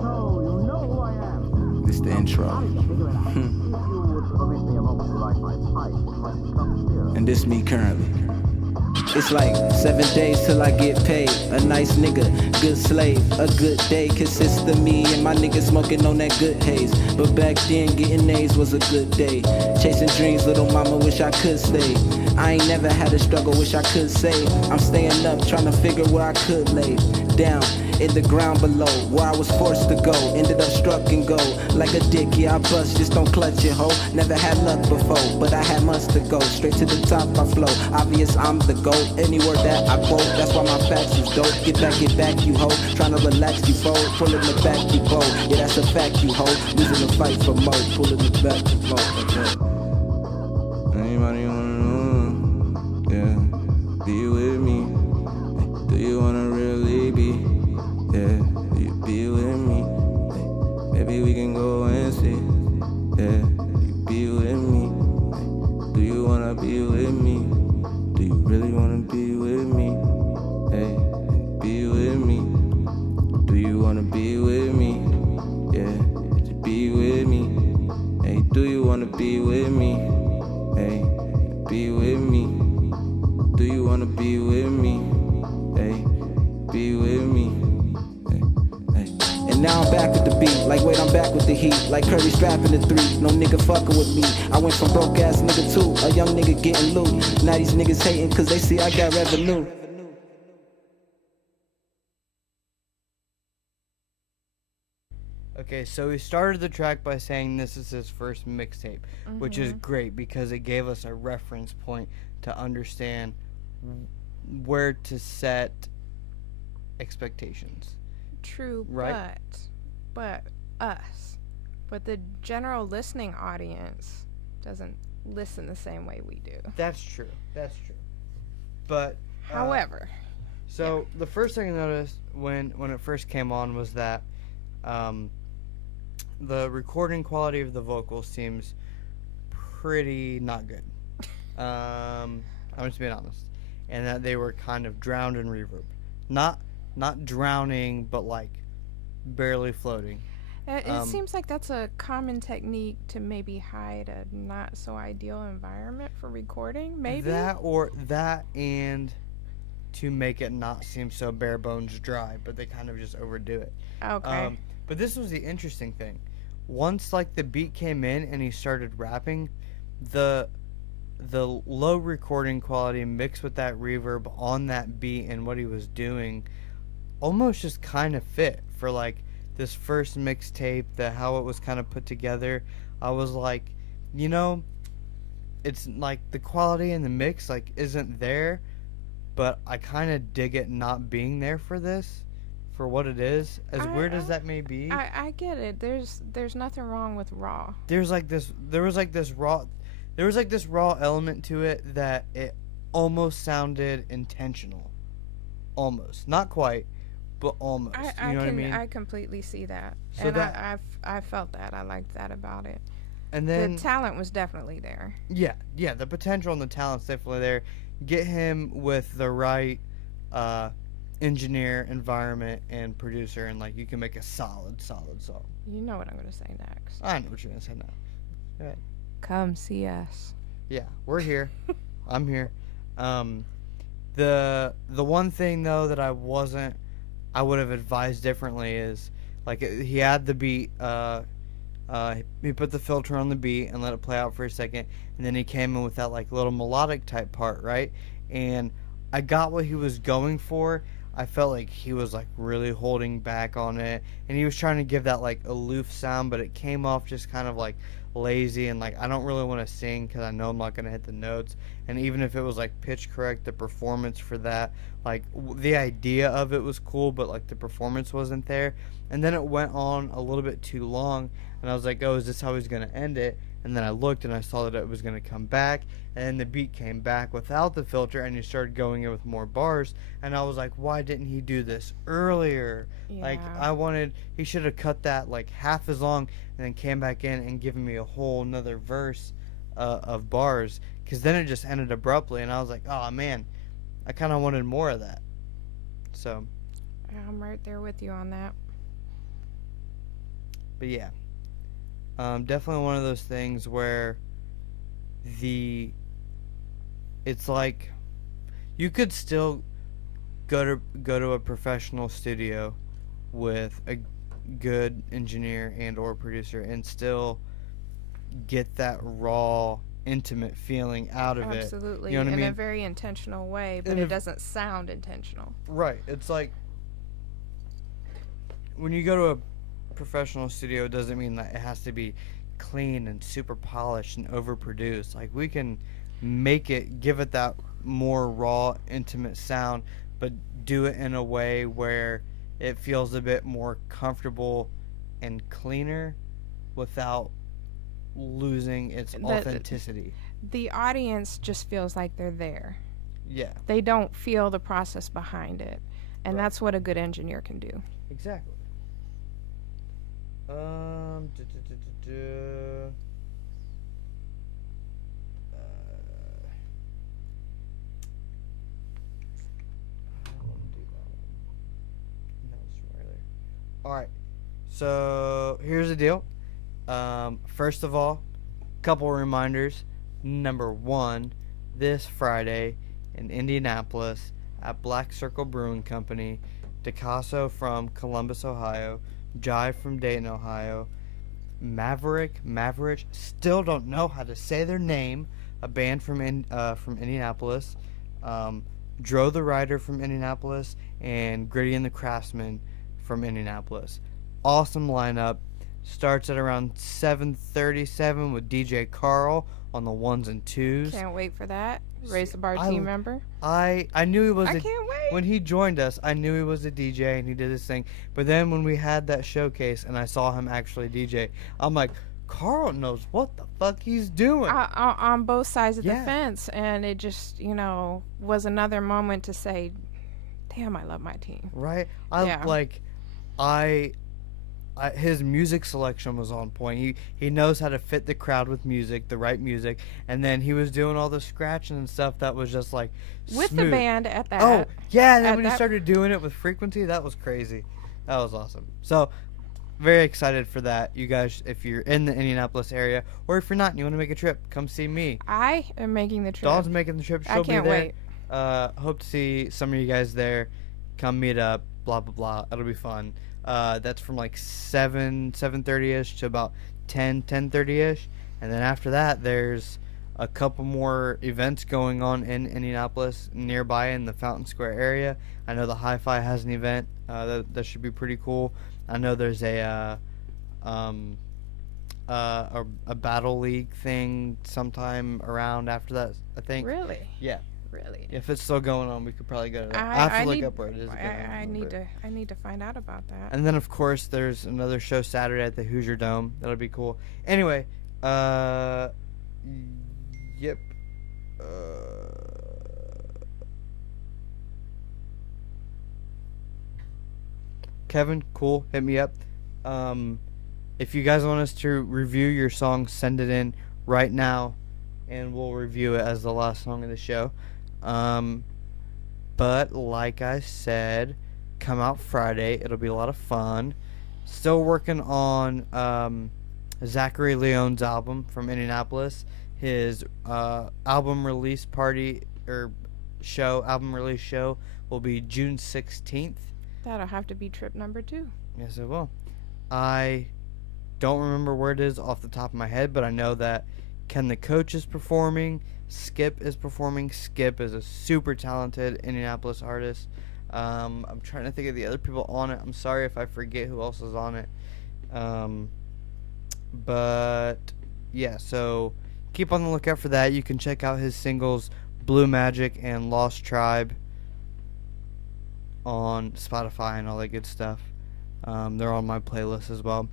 This the intro. And this me currently. It's like 7 days till I get paid. A nice nigga, good slave. A good day consists of me and my niggas smoking on that good haze. But back then, getting A's was a good day. Chasing dreams, little mama, wish I could stay. I ain't never had a struggle, wish I could say. I'm staying up, trying to figure where I could lay down in the ground below, where I was forced to go. Ended up struck and go like a dick, yeah, I bust, just don't clutch it, ho. Never had luck before, but I had months to go. Straight to the top I flow, obvious I'm the GOAT. Any word that I quote, that's why my facts is dope. Get back, you ho. Trying to relax, you fold. Pulling the back, you bow. Yeah, that's a fact, you ho. Losing the fight for mo. Pulling the back, you bow. Okay. Anybody wanna know? Yeah, be with me. Do you wanna really be? Yeah, do you be with me? Maybe we can go and see. Yeah, you be with me. Do you wanna be with me? Do you really wanna be with me? Hey, be with me. Do you wanna be with me? Yeah, just be with me. Hey, do you wanna be with me? Hey, be with me. Do you wanna be with me? Hey, be with me. And now I'm back with the beat, like wait, I'm back with the heat, like Curry strapping the 3, no nigga fucking with me. I went from broke ass nigga to a young nigga getting loot. Now these niggas hating cause they see I got revenue. Okay, so he started the track by saying this is his first mixtape, which is great because it gave us a reference point to understand where to set expectations. True, Right. but the general listening audience doesn't listen the same way we do. That's true. But However, so the first thing I noticed when it first came on was that the recording quality of the vocals seems pretty not good. I'm just being honest, and that they were kind of drowned in reverb, not drowning, but like barely floating. it seems like that's a common technique to maybe hide a not so ideal environment for recording. Maybe that and to make it not seem so bare bones dry, but they kind of just overdo it. Okay. But this was the interesting thing. Once like the beat came in and he started rapping, the low recording quality mixed with that reverb on that beat and what he was doing almost just kind of fit for like this first mixtape, how it was kind of put together. I was like, it's like the quality in the mix like isn't there, but I kind of dig it not being there for this, for what it is, as weird as that may be. I get it. There's nothing wrong with raw. There was like this raw element to it that it almost sounded intentional. Almost. Not quite, but almost. What I mean? I completely see that. So and that, I felt that. I liked that about it. And then the talent was definitely there. Yeah, the potential and the talent's definitely there. Get him with the right engineer, environment, and producer, and like you can make a solid song. You know what I'm gonna say next. I know what you're gonna say now. Go ahead. Come see us. Yeah, we're here. I'm here. The one thing though that I would have advised differently is like he had the beat. He put the filter on the beat and let it play out for a second, and then he came in with that like little melodic type part, right? And I got what he was going for. I felt like he was like really holding back on it, and he was trying to give that like aloof sound, but it came off just kind of like lazy, and like I don't really want to sing because I know I'm not gonna hit the notes. And even if it was like pitch correct, the performance for that, like the idea of it was cool, but like the performance wasn't there. And then it went on a little bit too long, and I was like, oh, is this how he's gonna end it? And then I looked and I saw that it was going to come back, and then the beat came back without the filter, and he started going in with more bars, and I was like, why didn't he do this earlier? Yeah. Like he should have cut that like half as long and then came back in and given me a whole nother verse of bars, because then it just ended abruptly, and I was like, oh man, I kind of wanted more of that. So I'm right there with you on that. But yeah. Definitely one of those things where it's like you could still go to a professional studio with a good engineer and or producer and still get that raw intimate feeling out of it. Absolutely. You know what I in mean? a very intentional way, but it doesn't sound intentional. Right. It's like when you go to a professional studio, it doesn't mean that it has to be clean and super polished and overproduced. Like, we can give it that more raw, intimate sound, but do it in a way where it feels a bit more comfortable and cleaner without losing its authenticity. The audience just feels like they're there. Yeah. They don't feel the process behind it. And Right. that's what a good engineer can do. Exactly. All right. So here's the deal. First of all, couple reminders. Number one, this Friday in Indianapolis at Black Circle Brewing Company, DeCasso from Columbus, Ohio, Jive from Dayton, Ohio, Maverick, still don't know how to say their name, a band from Indianapolis, Dro the Rider from Indianapolis, and Gritty and the Craftsman from Indianapolis. Awesome lineup. Starts at around 7:37 with DJ Carl on the ones and twos. Can't wait for that. Razdabar team member. I knew he was. I can't wait. When he joined us, I knew he was a DJ and he did his thing. But then when we had that showcase and I saw him actually DJ, I'm like, Carl knows what the fuck he's doing. On both sides of the Yeah. fence, and it just was another moment to say, "Damn, I love my team." Right? His music selection was on point. He knows how to fit the crowd with music, the right music, and then he was doing all the scratching and stuff that was just like With smooth. the band at that. Oh yeah, and then at when he that- started doing it with frequency, that was crazy. That was awesome. So very excited for that. You guys, if you're in the Indianapolis area, or if you're not and you want to make a trip, come see me. I am making the trip. Dawn's making the trip. She'll I can't be there. wait. Hope to see some of you guys there. Come meet up. Blah blah blah. It'll be fun. That's from like 7:30ish to about 10:30ish, and then after that, there's a couple more events going on in Indianapolis nearby in the Fountain Square area. I know the Hi-Fi has an event that should be pretty cool. I know there's a battle league thing sometime around after that, I think. Really? Yeah. Really? If it's still going on, we could probably go to that. I have to look up where it is again. I need to find out about that. And then, of course, there's another show Saturday at the Hoosier Dome. That'll be cool. Anyway, yep. Kevin, cool. Hit me up. If you guys want us to review your song, send it in right now, and we'll review it as the last song of the show. But like I said, come out Friday. It'll be a lot of fun. Still working on Zachary Leone's album from Indianapolis. His album release show will be June 16th. That'll have to be trip number 2. Yes, it will. I don't remember where it is off the top of my head, but I know that Ken the Coach is performing. Skip is performing. Skip is a super talented Indianapolis artist. I'm trying to think of the other people on it. I'm sorry if I forget who else is on it. But yeah, so keep on the lookout for that. You can check out his singles Blue Magic and Lost Tribe on Spotify and all that good stuff. They're on my playlist as well.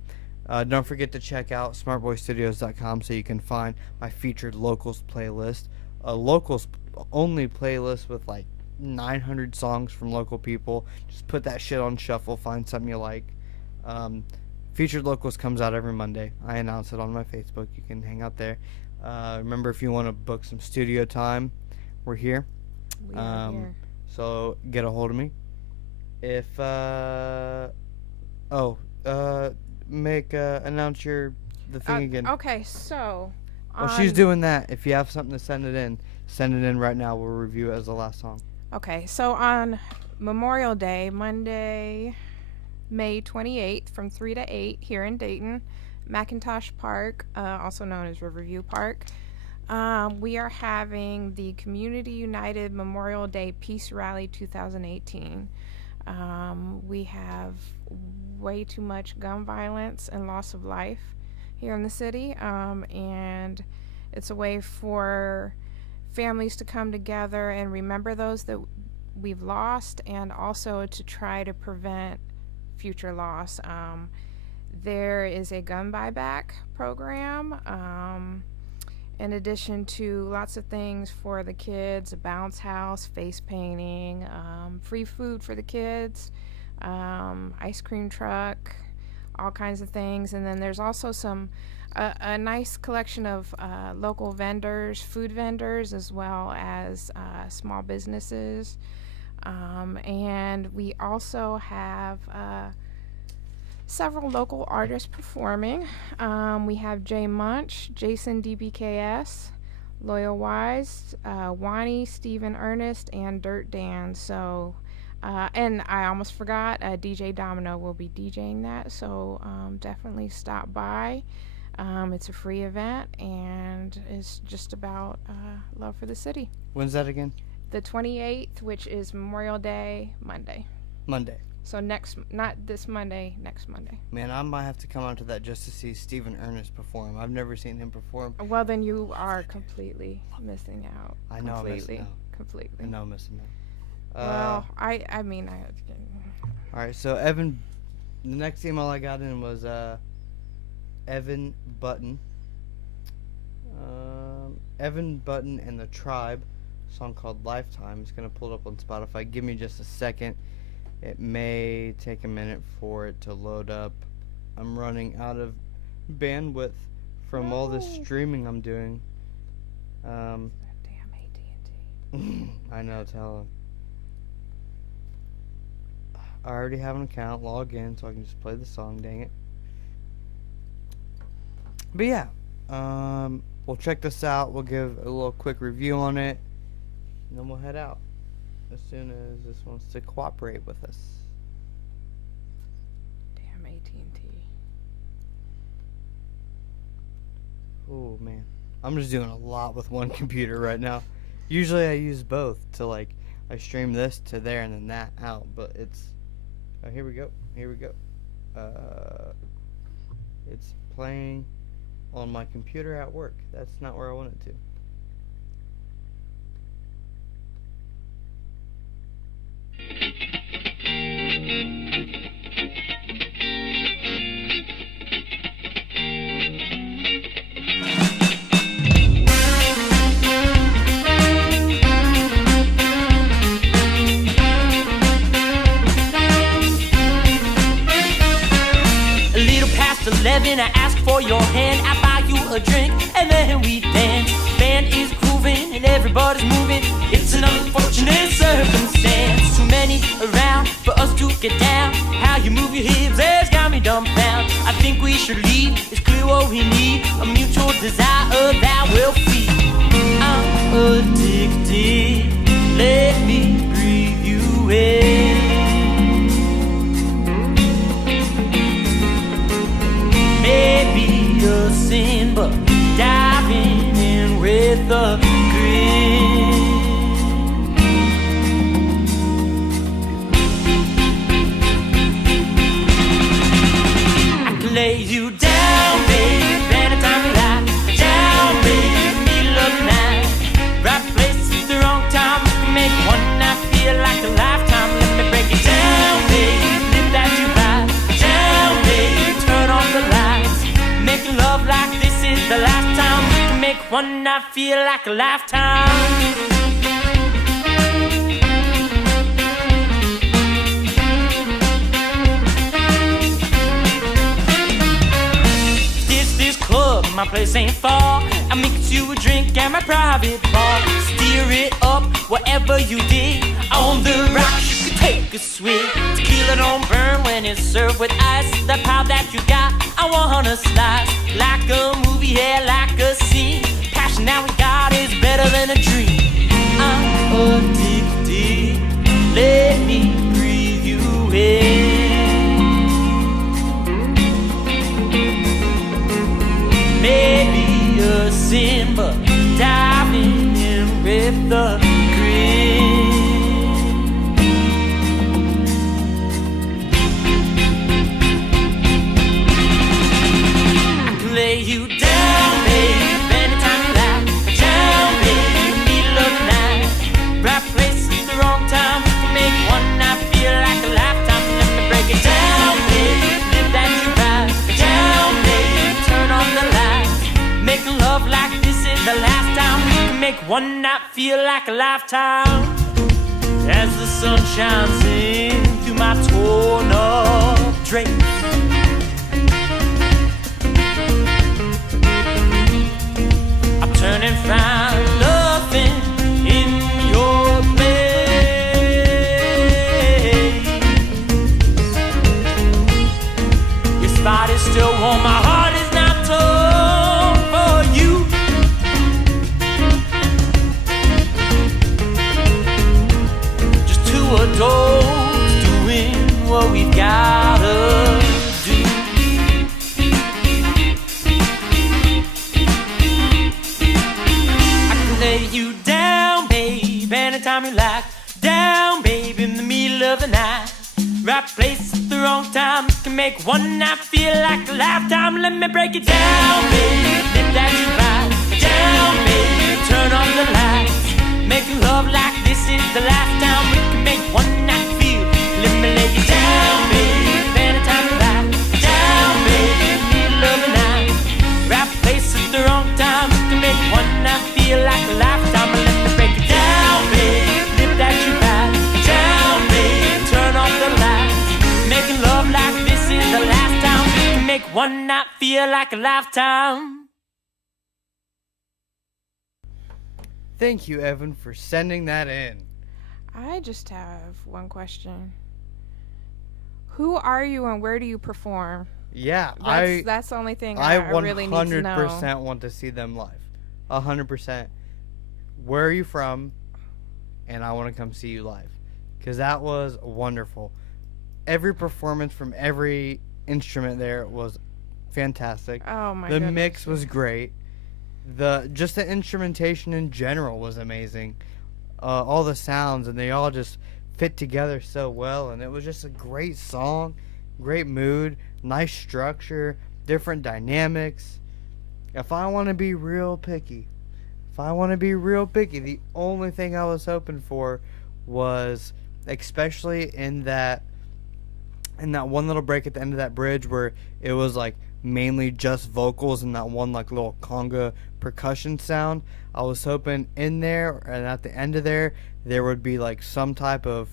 Don't forget to check out smartboystudios.com so you can find my featured locals playlist. A locals only playlist with like 900 songs from local people. Just put that shit on shuffle, find something you like. Featured locals comes out every Monday. I announce it on my Facebook. You can hang out there. Remember, if you want to book some studio time, we're here. We are here. So get a hold of me. If announce the thing again. Okay, so While she's doing that, if you have something to send it in right now. We'll review it as the last song. Okay, so on Memorial Day, Monday, May 28th, from 3 to 8 here in Dayton, McIntosh Park, also known as Riverview Park, we are having the Community United Memorial Day Peace Rally 2018. We have way too much gun violence and loss of life here in the city, and it's a way for families to come together and remember those that we've lost, and also to try to prevent future loss. There is a gun buyback program, in addition to lots of things for the kids, a bounce house, face painting, free food for the kids, ice cream truck, all kinds of things. And then there's also a nice collection of local vendors, food vendors, as well as small businesses. And we also have several local artists performing. We have Jay Munch, Jason DBKS, Loyal Wise, Wani, Stephen Ernest, and Dirt Dan. So, and I almost forgot, DJ Domino will be DJing that. So definitely stop by. It's a free event, and it's just about love for the city. When's that again? The 28th, which is Memorial Day, Monday. So not this Monday, next Monday. Man, I might have to come out to that just to see Stephen Ernest perform. I've never seen him perform. Well, then you are completely missing out. I know I'm missing out. Completely. I know I'm missing out. Well, I mean, all right, so Evan, the next email I got in was Evan Button. Evan Button and the Tribe, song called Lifetime. He's going to pull it up on Spotify. Give me just a second. It may take a minute for it to load up. I'm running out of bandwidth from all this streaming I'm doing. Damn AT&T. I know, tell him. I already have an account. Log in so I can just play the song, dang it. But yeah, we'll check this out. We'll give a little quick review on it, and then we'll head out as soon as this wants to cooperate with us. Damn AT&T. Oh man, I'm just doing a lot with one computer right now. Usually I use both to I stream this to there and then that out, but it's here we go. It's playing on my computer at work. That's not where I want it to. A little past 11, I ask for your hand. I buy you a drink, and then we dance. Band is grooving, and everybody's moving. It's an unfortunate circumstance. Too many around for us to get down. How you move your hips has got me dumbfounded. I think we should leave. It's clear what we need. A mutual desire that will feed. I'm addicted. Let me breathe you in. Maybe a sin, but diving in with a grin. I can lay you down, babe, anytime you like. Down, babe, middle of the night. Right place at the wrong time. We can make one night feel like a lifetime. Let me break it down, babe, live that you ride. Down, babe, turn on the lights. Making love like this is the last time. We can make one night feel like a lifetime. This club, my place ain't far. I mix you a drink at my private bar. Steer it up, whatever you did. On the rocks, you can take a swig. Tequila don't burn when it's served with ice. The power that you got, I wanna slice. Like a movie, yeah, like a scene. now we got is better than a dream. I'm addicted, let me breathe you in. Maybe a sin, but diving in with the grin. I can lay you down, babe, anytime you like. Down, babe, in the middle of the night. Right place at the wrong time. We can make one night feel like a lifetime. Let me break it down, babe, live that you ride. Down, babe, turn on the lights. Making love like this is the last time. We can make one night feel like a lifetime. As the sun shines in through my torn up drapes, I turn and find nothing in your place. Your spot is still warm, my heart is not torn for you. Just two adults doing what we've gotta do. I can lay you down, babe, anytime you like. Down, babe, in the middle of the night. Right place at the wrong time. You can make one night feel like a lifetime. Let me break it down, babe, live that you ride. Down, babe, turn on the lights. Making love like this is the last time. We can make one night feel. Let me lay you down, babe, anytime you like. Down, babe, in the middle of the night. Right place at the wrong time. We can make one night feel like a lifetime. Let me break it down, babe, live that you ride. Down, babe, turn off the lights. Making love like this is the last time. We can make one night feel like a lifetime. Thank you, Evan, for sending that in. I just have one question. Who are you and where do you perform? Yeah, That's the only thing I I really need to know. 100% want to see them live. 100%. Where are you from? And I want to come see you live. Because that was wonderful. Every performance from every instrument there was fantastic. Oh my The goodness. mix was great. Just the instrumentation in general was amazing. All the sounds, and they all just fit together so well. And it was just a great song, great mood, nice structure, different dynamics. If I want to be real picky, the only thing I was hoping for was, especially in that one little break at the end of that bridge where it was like mainly just vocals and that one like little conga percussion sound, I was hoping in there and at the end of there would be like some type of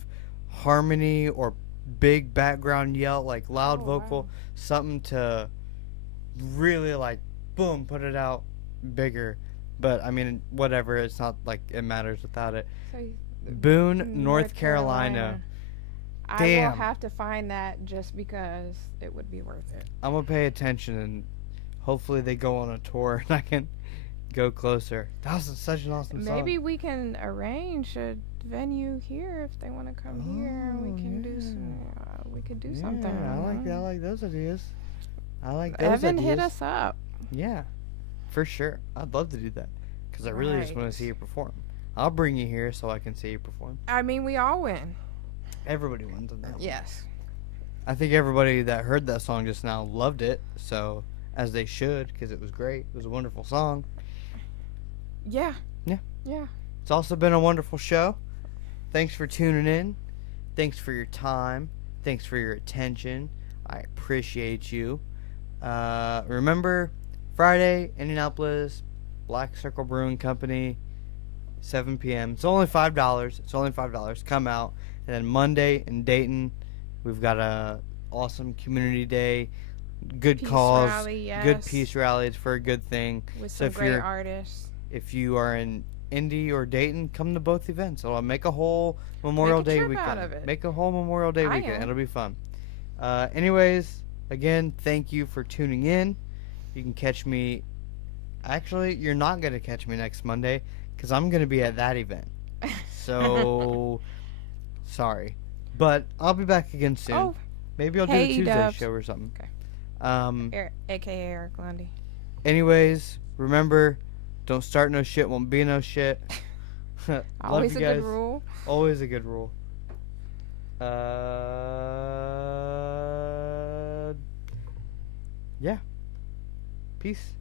harmony or big background yell, like loud vocal, wow. something to really like boom, put it out bigger. But I mean, whatever, it's not like it matters without it. So, Boone, North Carolina. I Damn. will have to find that just because it would be worth it. I'm gonna pay attention and hopefully they go on a tour and I can go closer. That was such an awesome song. Maybe we can arrange a venue here if they want to come here. We can do some. We could do something. I like those ideas. I like those Evan, ideas. hit us up. Yeah, for sure. I'd love to do that because I really just want to see you perform. I'll bring you here so I can see you perform. I mean, we all win. Everybody wins on that one. Yes. I think everybody that heard that song just now loved it, so as they should, because it was great. It was a wonderful song. Yeah. Yeah. Yeah. It's also been a wonderful show. Thanks for tuning in. Thanks for your time. Thanks for your attention. I appreciate you. Remember, Friday, Indianapolis, Black Circle Brewing Company, 7 p.m. It's only $5. It's only $5. Come out. And then Monday in Dayton, we've got a awesome community day, good Peace cause, rally, yes. good peace rally. It's for a good thing. With So some great artists. if you are in Indy or Dayton, come to both events. So I'll make a whole Memorial Day trip weekend. out of it. Make a whole Memorial Day I weekend. am. It'll be fun. Anyways, again, thank you for tuning in. You can catch me Actually, you're not going to catch me next Monday because I'm going to be at that event. So, sorry. But I'll be back again soon. Oh, Maybe I'll do hey, a Tuesday Dubs. show or something. Okay. AKA Eric Lundy. Anyways, remember, don't start no shit, won't be no shit. Love Always you a guys. good rule. Always a good rule. Yeah. Peace.